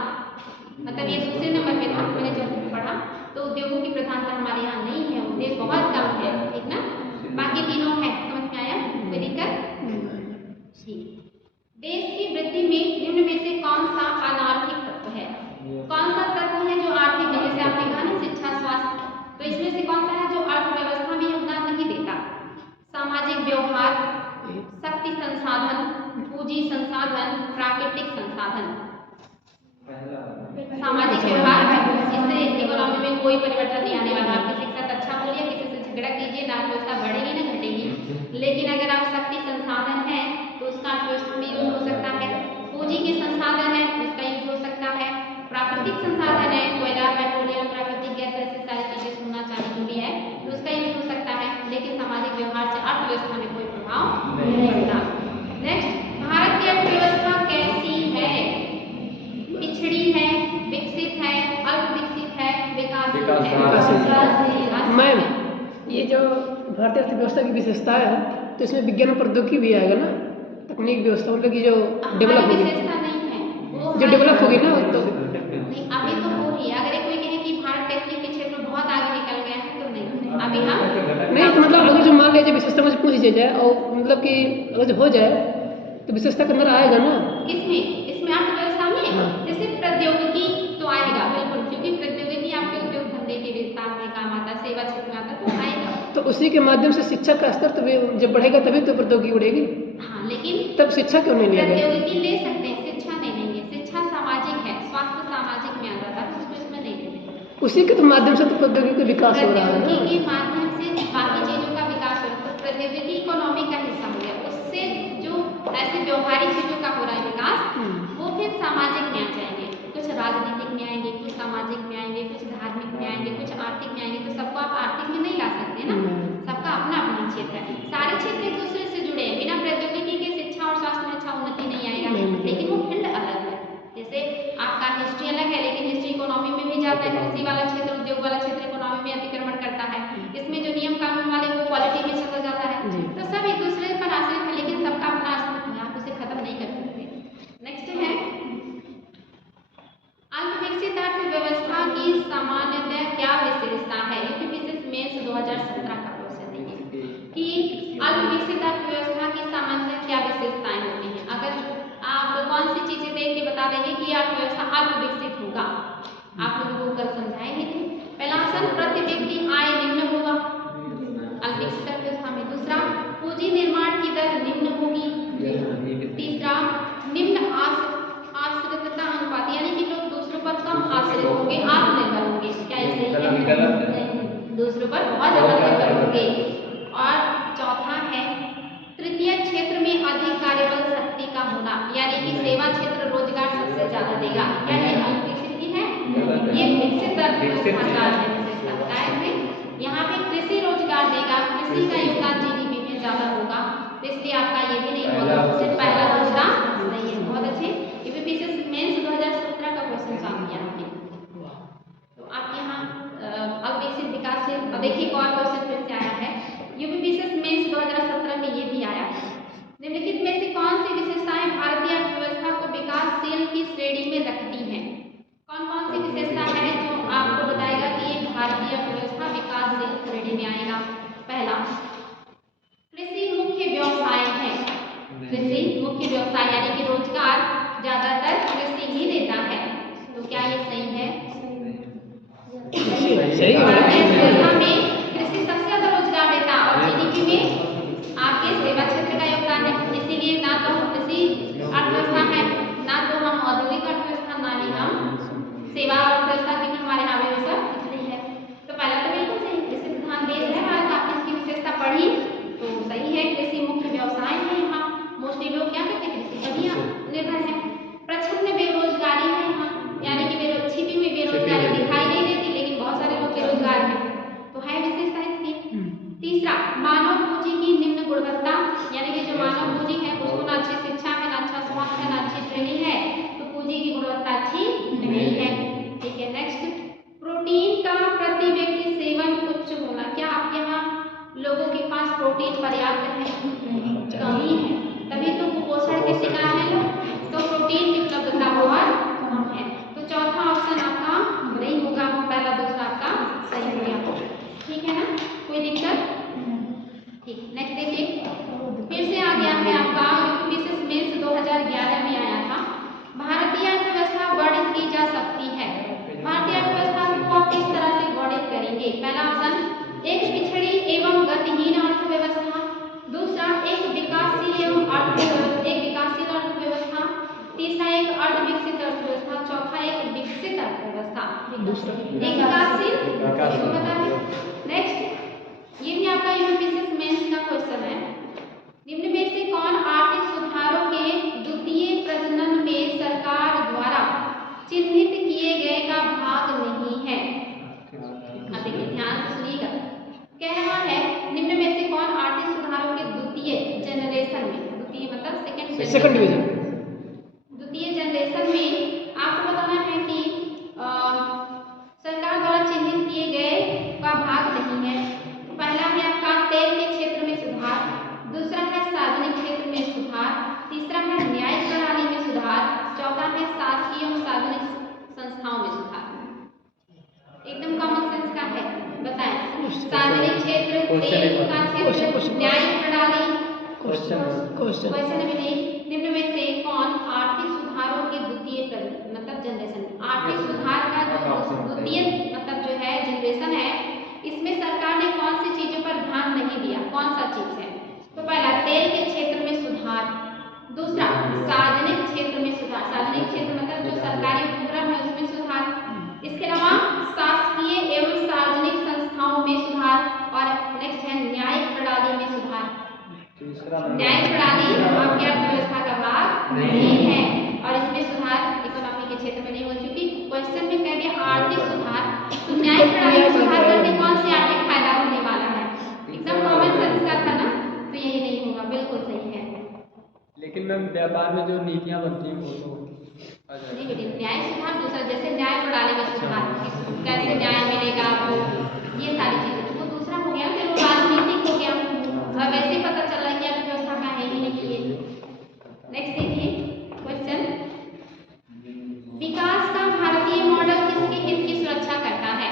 मतलब ये दूसरे नंबर पे था, मैंने जब पढ़ा तो उद्योगों की प्रधानता हमारे यहाँ नहीं है, उद्योग बहुत कम है, ठीक ना। बाकी तीनों है, समझ में आया? कोई दिक्कत? देश की वृद्धि में निम्न में से कौन सा अनार्थिक तत्व है? कौन सा तत्व है जो आर्थिक है? जैसे आपने कहा ना शिक्षा स्वास्थ्य, तो इसमें से कौन सा है जो अर्थव्यवस्था में योगदान नहीं देता? सामाजिक व्यवहार, शक्ति संसाधन, पूंजी संसाधन, प्राकृतिक संसाधन। सामाजिक व्यवहार, इससे इकोनॉमी में कोई परिवर्तन नहीं आने वाला। आप किसी के साथ अच्छा बोलिए, किसी से झगड़ा कीजिए, ना अर्थव्यवस्था बढ़ेगी ना घटेगी। लेकिन अगर आप शक्ति संसाधन है तो उसका अर्थव्यवस्था में यूज हो सकता है, पूंजी के संसाधन है उसका यूज हो सकता है, प्राकृतिक संसाधन है कोयला पेट्रोलियम प्राकृतिक गैस ऐसी सारी चीजें सोना चांदी जो भी है तो उसका यूज हो सकता है। लेकिन सामाजिक व्यवहार से अर्थव्यवस्था में कोई प्रभाव नहीं पड़ता। नेक्स्ट, भारत की अर्थव्यवस्था कैसी है? पिछड़ी है, विकसित है, अल्प विकसित है, विकासशील है? मैम, ये जो भारतीय अर्थव्यवस्था की विशेषता है तो इसमें विज्ञान और प्रौद्योगिकी भी आएगा ना, तकनीक व्यवस्था, मतलब कि जो डेवलप होगी, विशेषता नहीं है वो जो डेवलप होगी ना तो नहीं, अभी तो हो रही है। अगर कोई कहे कि भारत टेक्निक के क्षेत्र में बहुत आगे निकल गया है तो नहीं, अभी हम नहीं, तो मतलब अगर जो मान लीजिए विशेषता मुझे पूछ दी जाए और मतलब कि अगर जब हो जाए तो विशेषता के अंदर आएगा ना। इसमें अर्थव्यवस्था में जैसे प्रौद्योगिकी तो आएगा बिल्कुल, क्योंकि प्रौद्योगिकी आपके उद्योग धंधे के विस्तार में काम आता है, सेवा क्षेत्र में आता है, तो आएगा। तो उसी के माध्यम से शिक्षा का स्तर तो जब बढ़ेगा तभी तो प्रौद्योगिकी बढ़ेगी। हाँ, लेकिन तब शिक्षा क्यों नहीं लिया गया? प्रौद्योगिकी ले सकते हैं, शिक्षा नहीं लेंगे। शिक्षा सामाजिक है, स्वास्थ्य सामाजिक में आता था, उसको इसमें नहीं लेंगे। उसी के तो माध्यम से तो प्रौद्योगिकी का विकास हो रहा है ना। प्रौद्योगिकी के माध्यम से बाकी चीजों का विकास हो रहा है, तो प्रौद्योगिकी इकोनॉमी का हिस्सा हो गया। उससे जो ऐसे व्यवहारिक चीजों का हो रहा है विकास, वो फिर सामाजिक में आ जाएंगे, कुछ राजनीतिक में आएंगे, कुछ सामाजिक में आएंगे, कुछ धार्मिक में आएंगे, कुछ आर्थिक में आएंगे। तो सबको आप आर्थिक में नहीं ला सकते ना, सबका अपना अपना क्षेत्र है। सारे क्षेत्र एक दूसरे से जुड़े हैं, बिना प्रौद्योगिकी के शिक्षा और स्वास्थ्य में अच्छा उन्नति नहीं आएगा, लेकिन वो फील्ड अलग है। जैसे आपका हिस्ट्री अलग है, लेकिन हिस्ट्री इकोनॉमी में भी जाता है, कृषि वाला क्षेत्र उद्योग वाला क्षेत्र इकोनॉमी में अतिक्रमण करता है। इसमें जो नियम कानून वाले वो पॉलिटी में चला जाता है, तो सब एक दूसरे पर आश्रित है, लेकिन सबका अपना अस्तित्व है, आप उसे खत्म नहीं कर सकते। नेक्स्ट है अल्प विकसित अर्थव्यवस्था की सामान्यतः क्या विशेषता अर्थव्यवस्था अल्प विकसित होगा। आप लोगों को कल समझाए ही थे। पहला ऑप्शन प्रति व्यक्ति आय निम्न होगा अल्प विकसित अर्थव्यवस्था में। दूसरा, पूंजी निर्माण की दर निम्न होगी। तीसरा, निम्न आश्रितता अनुपात, यानी कि लोग दूसरों पर कम आश्रित होंगे, आत्मनिर्भर होंगे। क्या ये सही है? दूसरों पर बहुत ज्यादा निर्भर होंगे। और चौथा है तृतीय क्षेत्र में अधिक कार्यबल शक्ति का होना, यानी कि सेवा क्षेत्र रोजगार सबसे ज्यादा देगा। क्या ये अल्प विकसित ही है? ये विकसित अर्थव्यवस्था का विशेषता है। यहाँ पे कृषि रोजगार देगा, कृषि का योगदान जीडीपी में ज्यादा होगा, तो इसलिए आपका ये भी नहीं होगा। सिर्फ पहला दूसरा नहीं है। बहुत अच्छे। यूपीपीएससी मेंस 2017 का क्वेश्चन सॉल्व किया हमने। तो आप यहाँ अल्प विकसित विकासशील, और देखिए कौन क्वेश्चन फिर से आया है यूपीपीएससी मेंस 2017 में, ये भी आया। निम्नलिखित में से कौन सी विशेषताएं भारतीय अर्थव्यवस्था को विकासशील की श्रेणी में रखती हैं? कौन कौन सी विशेषता है जो आपको बताएगा कि ये भारतीय अर्थव्यवस्था विकासशील श्रेणी में आएगा? पहला, कृषि मुख्य व्यवसाय है। कृषि मुख्य व्यवसाय यानी कि रोजगार ज्यादातर कृषि ही देता है। तो क्या ये सही है? सही भारतीय अर्थव्यवस्था में कृषि सबसे ज्यादा रोजगार देता है और जीडीपी में आपके सेवा क्षेत्र का योगदान है। इसीलिए ना तो हम कृषि अर्थव्यवस्था है, ना तो हम औद्योगिक अर्थव्यवस्था, ना ही हम सेवा अर्थव्यवस्था, क्योंकि हमारे यहाँ व्यवस्था नहीं है। तो पहला तो बिल्कुल सही, कृषि प्रधान देश है भारत। आपने इसकी विशेषता पढ़ी तो सही है। कृषि मुख्य व्यवसाय है यहाँ, मोस्टली लोग क्या करते हैं? कृषि पर ही निर्भर है। प्रच्छन्न बेरोजगारी है यहाँ, यानी कि छिपी हुई बेरोजगारी दिखाई नहीं देती, लेकिन बहुत सारे लोग बेरोजगार हैं, तो है विशेषता इसकी। तीसरा, मानव पूंजी की निम्न गुणवत्ता, यानी कि जो मानव पूंजी है उसको ना अच्छी शिक्षा है, ना अच्छा स्वास्थ्य है, ना अच्छी ट्रेनिंग है, तो पूंजी की गुणवत्ता अच्छी नहीं है। ठीक है। नेक्स्ट, प्रोटीन का प्रति व्यक्ति सेवन उच्च होना। क्या आपके यहाँ लोगों के पास प्रोटीन पर्याप्त है? कमी है, तभी तो कुपोषण के शिकार है लोग। तो प्रोटीन की उपलब्धता बहुत कम है। तो चौथा ऑप्शन आपका नहीं होगा, पहला दूसरा आपका सही हो गया। ठीक है ना? कोई दिक्कत? ठीक। नेक्स्ट देखिए, फिर से आ गया है आपका यूपीपीएससी मेंस 2011 में आया था। भारतीय अर्थव्यवस्था वर्णित की जा सकती है। भारतीय अर्थव्यवस्था को आप किस तरह से वर्णित करेंगे? पहला ऑप्शन, एक पिछड़ी एवं गतिहीन अर्थव्यवस्था। दूसरा, एक विकासशील अर्थव्यवस्था। तीसरा, एक अर्धविकसित अर्थव्यवस्था। चौथा, एक विकसित अर्थव्यवस्था। एक विकासशील, इसको पता है। नेक्स्ट, ये भी आपका यूपीपीएससी मेंस का क्वेश्चन है। निम्न में से कौन आर्थिक सुधारों के द्वितीय प्रजनन में सरकार द्वारा चिन्हित किए गए का भाग नहीं है? अब देखिए ध्यान से सुनिएगा। कह रहा है निम्न में से कौन आर्थिक सुधारों के द्वितीय जनरेशन में, द्वितीय मतलब सेकंड डिवीजन, द्वितीय जनरेशन में आपको बताना है कि सरकार द्वारा चिन्हित किए गए का भाग नहीं है। पहला है आपका तेल के क्षेत्र में सुधार, दूसरा है सार्वजनिक क्षेत्र में सुधार, तीसरा है न्यायिक प्रणाली में सुधार, चौथा है शासकीय और सार्वजनिक संस्थाओं में सुधार। एकदम कॉमन सेंस का है, बताएं। सार्वजनिक क्षेत्र, तेल का क्षेत्र, न्यायिक प्रणाली, क्वेश्चन अभी नहीं। निम्न में से कौन आर्थिक सुधारों के द्वितीय मतलब जनरेशन, आर्थिक सुधार का जो द्वितीय मतलब जो है जनरेशन है, इसमें सरकार ने कौन सी चीजों पर ध्यान नहीं दिया? कौन सा चीज है? तो पहला, तेल के क्षेत्र में सुधार। दूसरा, सार्वजनिक क्षेत्र में सुधार, सार्वजनिक क्षेत्र मतलब जो सरकारी उपक्रम है उसमें सुधार। इसके अलावा शासकीय एवं सार्वजनिक संस्थाओं में सुधार। और नेक्स्ट है न्यायिक प्रणाली में सुधार। न्यायिक प्रणाली आपकी अर्थव्यवस्था का भाग नहीं है और इसमें सुधार इकोनॉमी के क्षेत्र में नहीं हो, क्योंकि क्वेश्चन में कह दिया आर्थिक सुधार, तो न्यायिक प्रणाली में सुधार करके कौन सी आर्थिक फायदा होने वाला है? एकदम कॉमन सेंस का था ना, तो यही नहीं होगा। बिल्कुल सही है। लेकिन मैम व्यापार में जो नीतियाँ बनती हैं वो तो नहीं बेटी, न्याय सुधार दूसरा, जैसे न्याय प्रणाली में सुधार, कैसे न्याय मिलेगा आपको, ये सारी चीजें, वो दूसरा हो गया, फिर वो राजनीतिक हो गया। अब वैसे ही पता चल रहा है कि अर्थव्यवस्था का है ही नहीं ये। नेक्स्ट देखिए क्वेश्चन, विकास का भारतीय मॉडल किसकी किसकी सुरक्षा करता है?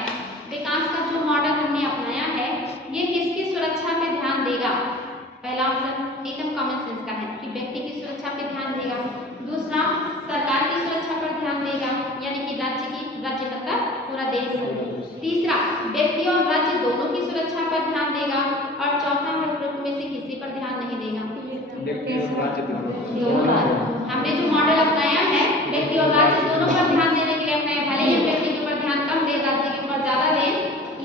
विकास का जो मॉडल हमने अपनाया है ये किसकी सुरक्षा पे ध्यान देगा? पहला ऑप्शन एकदम कॉमन सेंस का है कि व्यक्ति की सुरक्षा पे ध्यान देगा। दूसरा, सरकार की सुरक्षा पर ध्यान दोनों बार हमने जो मॉडल अपनाया है व्यक्ति और राज्य दोनों पर ध्यान देने के लिए अपनाया। भले ही व्यक्ति के ऊपर ध्यान कम दे, राज्य के ऊपर ज़्यादा दें,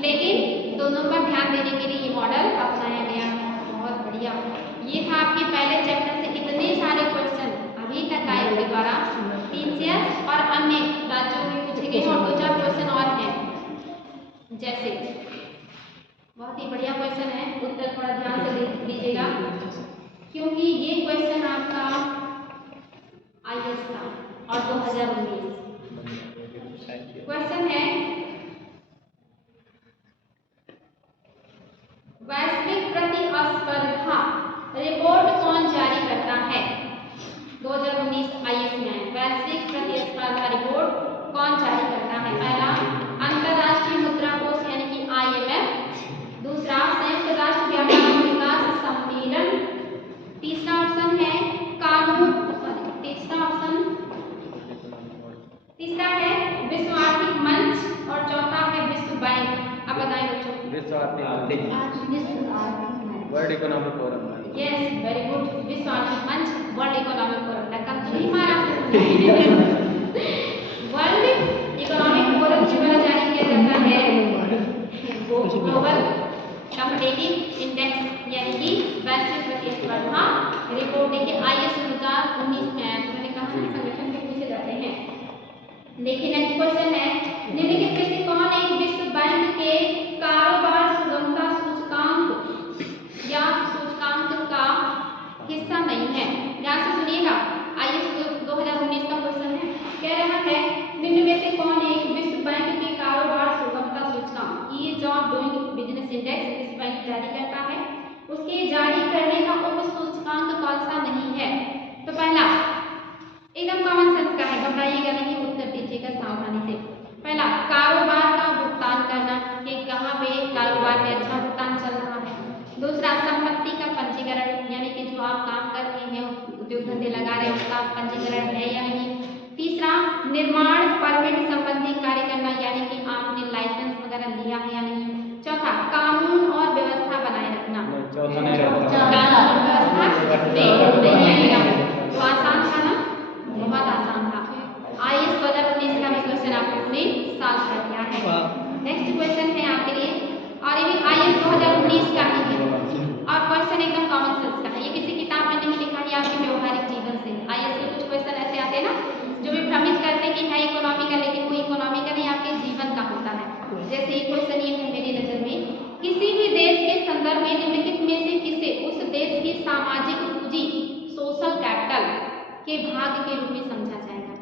लेकिन दोनों पर ध्यान देने के लिए ये मॉडल अपनाया गया है। बहुत बढ़िया। ये था आपके पहले चैप्टर से इतने सारे क्वेश्चन अभी तक आयोग के द्वारा टीसीएस और अन्य राज्यों में पूछे गए और 2-4 क्वेश्चन और हैं। जैसे बहुत ही बढ़िया क्वेश्चन है, उत्तर थोड़ा ध्यान से लीजिएगा क्योंकि ये क्वेश्चन आपका आईएएस का और 2019 क्वेश्चन है वैश्विक प्रतिस्पर्धा रिपोर्ट कौन जारी करता है। 2019 आईएएस में वैश्विक प्रतिस्पर्धा रिपोर्ट कौन जारी करता है। पहला अंतर्राष्ट्रीय मुद्रा कोष यानी कि IMF, दूसरा संयुक्त राष्ट्र व्यापार और विकास सम्मेलन, तीसरा ऑप्शन है तीसरा है विश्व आर्थिक मंच और चौथा है विश्व बैंक। अब बताएं बच्चों। विश्व आर्थिक world economic forum. Yes, very good. विश्व आर्थिक मंच, वर्ल्ड इकोनॉमिक फोरम। कल तो नहीं मारा वर्ल्ड इकोनॉमिक फोरम के द्वारा जारी किया जाता है ग्लोबल कॉम्पिटिटिव इंडेक्स यानी कि वैश्विक प्रतिस्पर्धा रिपोर्ट। देखिए आईएएस 2019 में मैंने कहा संगठन के पूछे जाते हैं। देखिए नेक्स्ट क्वेश्चन है निम्नलिखित में से कौन एक विश्व बैंक के कारोबार सुगमता सूचकांक या सूचकांक का हिस्सा नहीं है। ध्यान से सुनिएगा, आईएएस 2019 का क्वेश्चन है। कह रहा है निम्न में से कौन एक विश्व बैंक के कारोबार सुगमता सूचकांक ease of doing business index विश्व बैंक जारी करता है, उसके जारी करने का उप सूचकांक कौन सा नहीं है। तो पहला एकदम कॉमन सेंस का है, घबराइएगा नहीं, उत्तर दीजिएगा सावधानी से। पहला कारोबार का भुगतान करना कि कहाँ पे कारोबार में अच्छा भुगतान चल रहा है। दूसरा संपत्ति का पंजीकरण यानी कि जो आप काम कर रहे हैं उद्योग धंधे लगा रहे हैं उसका पंजीकरण है या नहीं। तीसरा निर्माण परमिट संबंधी कार्य करना यानी कि आपने लाइसेंस वगैरह लिया है या नहीं। चौथा कानून और व्यवस्था बनाए रखना। कानून और व्यवस्था तो आसान था ना, बहुत आसान था। आईएएस 2019 का भी क्वेश्चन आपने सॉल्व कर दिया है। नेक्स्ट क्वेश्चन है आपके लिए और ये भी आईएएस 2019 का ही है और क्वेश्चन एकदम कॉमन सेंस का है। ये किसी किताब में नहीं लिखा है, आपके व्यवहारिक जीवन से। आईएएस के कुछ क्वेश्चन ऐसे आते हैं ना जो भी भ्रमित करते हैं कि है इकोनॉमी का, लेकिन वो इकोनॉमी का नहीं, आपके जीवन का होता है। जैसे एक क्वेश्चन ये है मेरी नजर में, किसी भी देश के संदर्भ में निम्नलिखित में से किसे उस देश की सामाजिक पूंजी सोशल कैपिटल के भाग के रूप में समझा जाएगा।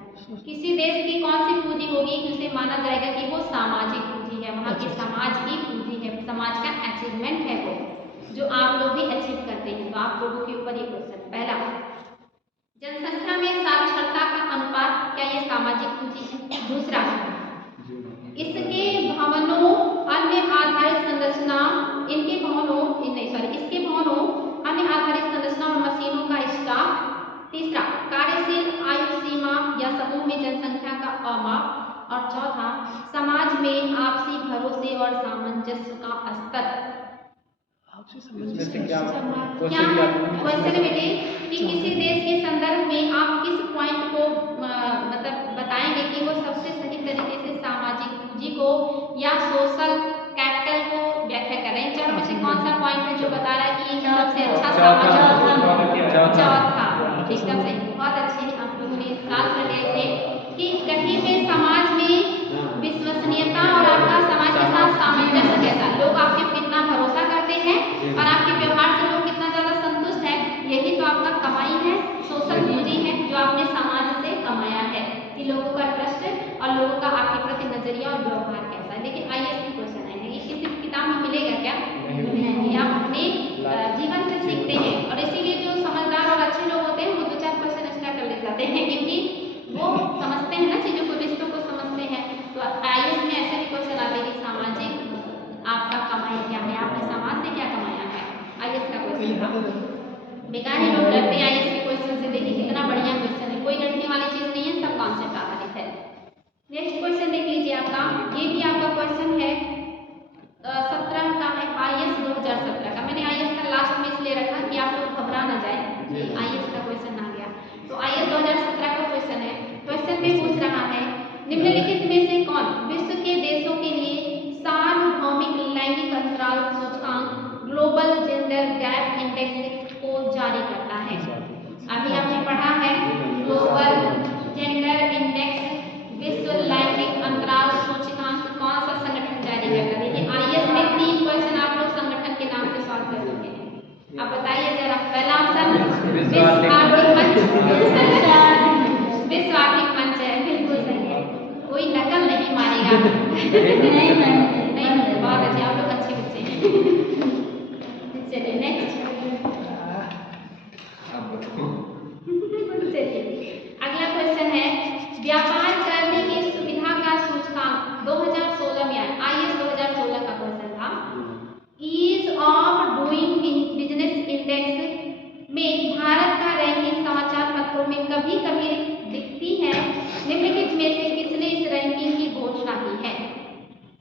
किसी देश की कौन सी पूंजी होगी जिसे माना जाएगा कि वो सामाजिक पूंजी है, वहाँ के समाज की पूंजी है, समाज का अचीवमेंट है वो जो आप लोग भी अचीव करते हैं। तो आप लोगों के ऊपर ये क्वेश्चन। पहला जनसंख्या में साक्षरता का अनुपात क्या ये सामाजिक पूंजी है। दूसरा इसके भवनों अन्य आधारित संरचना इसके भवनों अन्य आधारित संरचना और मशीनों का स्टॉक। तीसरा कार्यशील आयु सीमा या समूह में जनसंख्या का अमाप। और चौथा समाज में आपसी भरोसे और सामंजस्य का स्तर। क्वेश्चन बेटे कि किसी देश के संदर्भ में आप किस पॉइंट को मतलब बताएंगे कि वो सबसे सही तरीके से सामाजिक पूंजी को या सोशल कैपिटल को व्याख्या करें। इन चारों में से कौन सा पॉइंट है जो बता रहा है कि सबसे अच्छा सामाजिक। चौथा एकदम सही, बहुत अच्छे आप लोगों ने सवाल कर लिया इसे कि कहीं में समाज में विश्वसनीयता और आपका समाज के साथ सामंजस्य कैसा, लोग आपके कितना भरोसा करते हैं और आपके व्यवहार से लोग कितना ज़्यादा संतुष्ट है, यही तो आपका कमाई है, सोशल पूंजी है जो आपने समाज से कमाया है कि लोगों का ट्रस्ट और लोगों का आपके प्रति नजरिया और व्यवहार कैसा है। लेकिन आईएएस की क्वेश्चन है, ये किसी किताब में मिलेगा क्या? नहीं, आप अपने जीवन से सीखते हैं और इसीलिए जो समझदार और अच्छे लोग होते हैं वो 2-4 क्वेश्चन एक्स्ट्रा कर ले जाते हैं क्योंकि वो समझते हैं ना चीज़ों को, रिश्तों को समझते हैं। तो आईएएस में ऐसे भी क्वेश्चन आते हैं कि सामाजिक आपका कमाई क्या है, आपने समाज से क्या कमाया है। आईएएस का क्वेश्चन था, बेकार ही लोग डरते हैं आईएएस के क्वेश्चन से। देखिए कितना बढ़िया क्वेश्चन है, कोई डरने वाली चीज़ नहीं है, सब कॉन्सेप्ट आधारित है। नेक्स्ट क्वेश्चन देख लीजिए आपका, ये भी नहीं, बहुत अच्छे, आप लोग अच्छे बच्चे हैं। चलिए नेक्स्ट। चलिए अगला क्वेश्चन है, व्यापार करने की सुविधा का सूचकांक 2016 में आया, IAS 2016 का क्वेश्चन था। Ease of doing business index में भारत का रैंकिंग समाचार पत्रों में कभी कभी दिखती है। निम्नलिखित में से किसने इस रैंकिंग की घोषणा की है?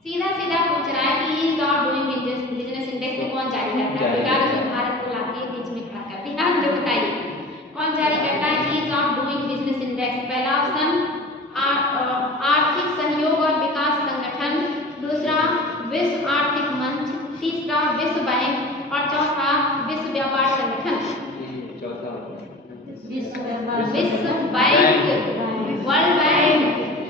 सीधा सीधा पूछ रहा है कि ease of doing business index में कौन जारी करता है? बेकार उसमें भारत को लाके बीच में खड़ा कर दिया। जो बताइए कौन जारी करता है ease of doing business index? पहला ऑप्शन आर्थिक सहयोग और विकास संगठन, दूसरा विश्व आर्थिक मंच, तीसरा विश्व बैंक और चौथा विश्व व्यापार संगठन। विश्व बैंक, वर्ल्ड बैंक।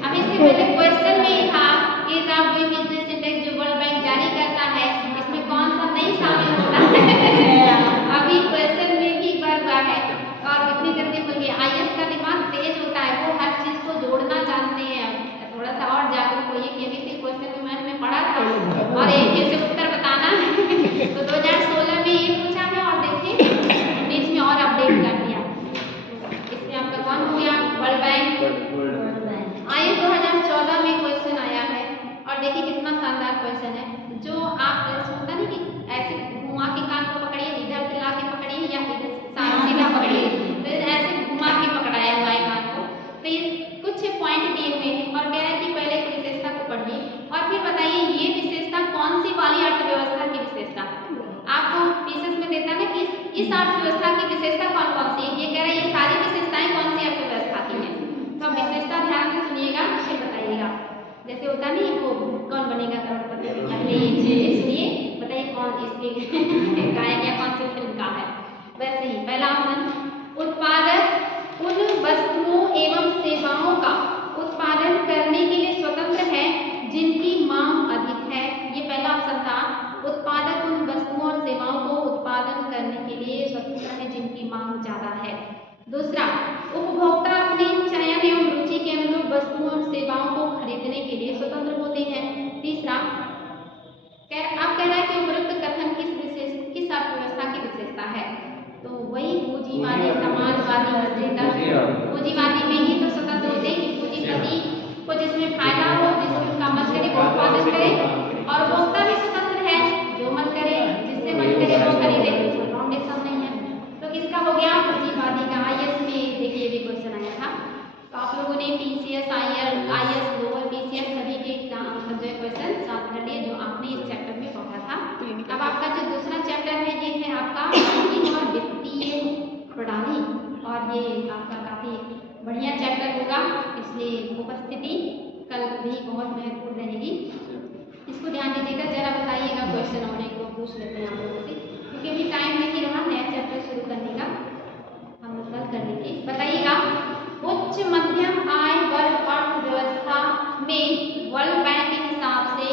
अब इसके पहले क्वेश्चन में ही था ease of doing business index जो वर्ल्ड बैंक जारी करता है, इसमें कौन सा नहीं शामिल होता है? अभी क्वेश्चन में भी भर हुआ है और इतनी जल्दी भूल गए। IAS का दिमाग तेज होता है, वो हर चीज को जोड़ना जानते हैं। थोड़ा सा और जागरूक होइए कि अभी क्वेश्चन में मैंने पढ़ा था और एक जैसे उत्तर बताना। तो 2016 में ये पूछा है और देखिए बीच में और अपडेट कर दिया। इसमें आपका कौन हो गया? World bank. IAS 2014 में क्वेश्चन आया है और देखिए कितना शानदार क्वेश्चन है। जो आप होता नहीं कि ऐसे घुमा के कान को पकड़िए, इधर से ला के पकड़िए या इधर सीधा पकड़िए, तो ऐसे घुमा के पकड़ाया हुआ है कान को। तो ये कुछ पॉइंट दिए हुए हैं और कह रहा है कि पहले इस विशेषता को पढ़िए और फिर बताइए ये विशेषता कौन सी वाली अर्थव्यवस्था की विशेषता। आपको पीसेस में देता है कि इस अर्थव्यवस्था की विशेषता कौन कौन सी है। ये कह रहा है ये सारी विशेषताएं कौन सी अर्थव्यवस्था की है। तो विशेषता ध्यान से सुनिएगा, फिर बताइएगा। जैसे होता नहीं वो कौन बनेगा करोड़पति, पहले ये सुनिए, बताइए कौन इसके गायक या कौन सी फिल्म का है। वैसे ही पहला ऑप्शन उत्पादक उन वस्तुओं एवं सेवाओं का उत्पादन करने के लिए स्वतंत्र है जिनकी मांग अधिक है। ये पहला ऑप्शन था, उत्पादक उन वस्तुओं और सेवाओं को उत्पादन करने के लिए स्वतंत्र है जिनकी मांग ज्यादा है। दूसरा, उपभोक्ता अपने चयन एवं रुचि के अनुरूप वस्तुओं और सेवाओं को खरीदने के लिए स्वतंत्र होते हैं। तीसरा, आप कह रहा है कि उपरोक्त कथन किस अर्थव्यवस्था की विशेषता है? तो वही पूंजीवादी समाजवादी पूंजीवादी में ही तो स्वतंत्र होते हैं कि पूंजीपति को जिसमें फायदा हो, जिसमें उनका मन करे वो उत्पादन करे और उपभोक्ता भी स्वतंत्र है, जो मन करे जिससे मन करे वो खरीदे, कोई फाउंडेशन नहीं है। तो किसका हो गया? पूंजीवादी का। IAS में देखिए भी क्वेश्चन आया था, तो आप लोगों ने PCS IAS लोअर PCS सभी के एग्जाम जो क्वेश्चन सॉल्व कर लिए जो आपने इस चैप्टर में पढ़ा था। अब आपका जो दूसरा चैप्टर है ये है आपका बैंकिंग और वित्तीय प्रणाली और ये आपका काफी बढ़िया चैप्टर होगा, इसलिए उपस्थिति कल भी बहुत महत्वपूर्ण रहेगी। इसको ध्यान दीजिएगा। जरा बताइएगा क्वेश्चन और एक को पूछ लेते हैं आप लोगों से, क्योंकि अभी टाइम नहीं रहा नया चैप्टर शुरू करने का, हम लोग कल कर लीजिए। बताइएगा उच्च मध्यम आय वर्ग अर्थव्यवस्था में वर्ल्ड बैंक के हिसाब से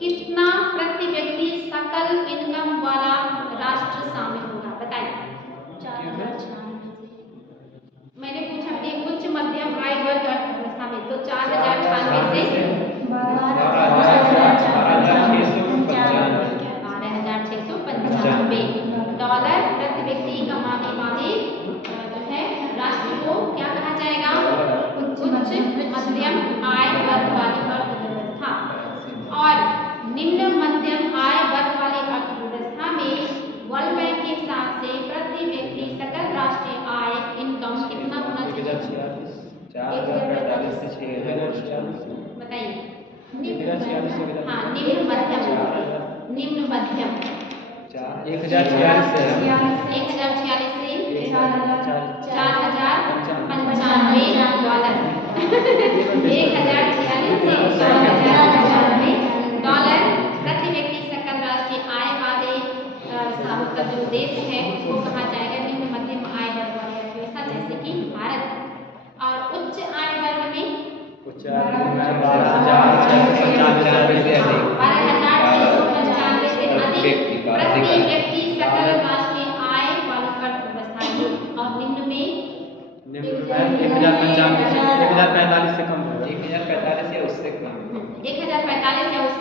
कितना प्रति व्यक्ति सकल इनकम वाला राष्ट्र शामिल होगा? बताइए। मैंने पूछा कि उच्च मध्यम आय वर्ग अर्थव्यवस्था में, तो 4096 से 12,695 डॉलर प्रति व्यक्ति कमाने वाले जो है राष्ट्र को क्या कहा जाएगा? उच्च मध्यम आय वर्ग वाली अर्थव्यवस्था। और निम्न मध्यम आय वर्ग वाली अर्थव्यवस्था में वर्ल्ड बैंक के हिसाब से प्रति व्यक्ति सकल राष्ट्रीय आय इनकम कितना होना चाहिए? बताइए। हाँ, निम्न मध्यम 1046 से 4,095 डॉलर 1046 से 4,095 डॉलर प्रति व्यक्ति सकल राष्ट्रीय आय वाले का जो देश है उसको कहा जाएगा निम्न मध्यम आय वर्ग वाली अर्थव्यवस्था, जैसे कि भारत। और उच्च आय वर्ग में 12,695 से अधिक प्रति व्यक्ति सकल राष्ट्रीय आय वाली अर्थव्यवस्था। और निम्न में 1045 से कम होगा। 1045 या उससे कम। 45 या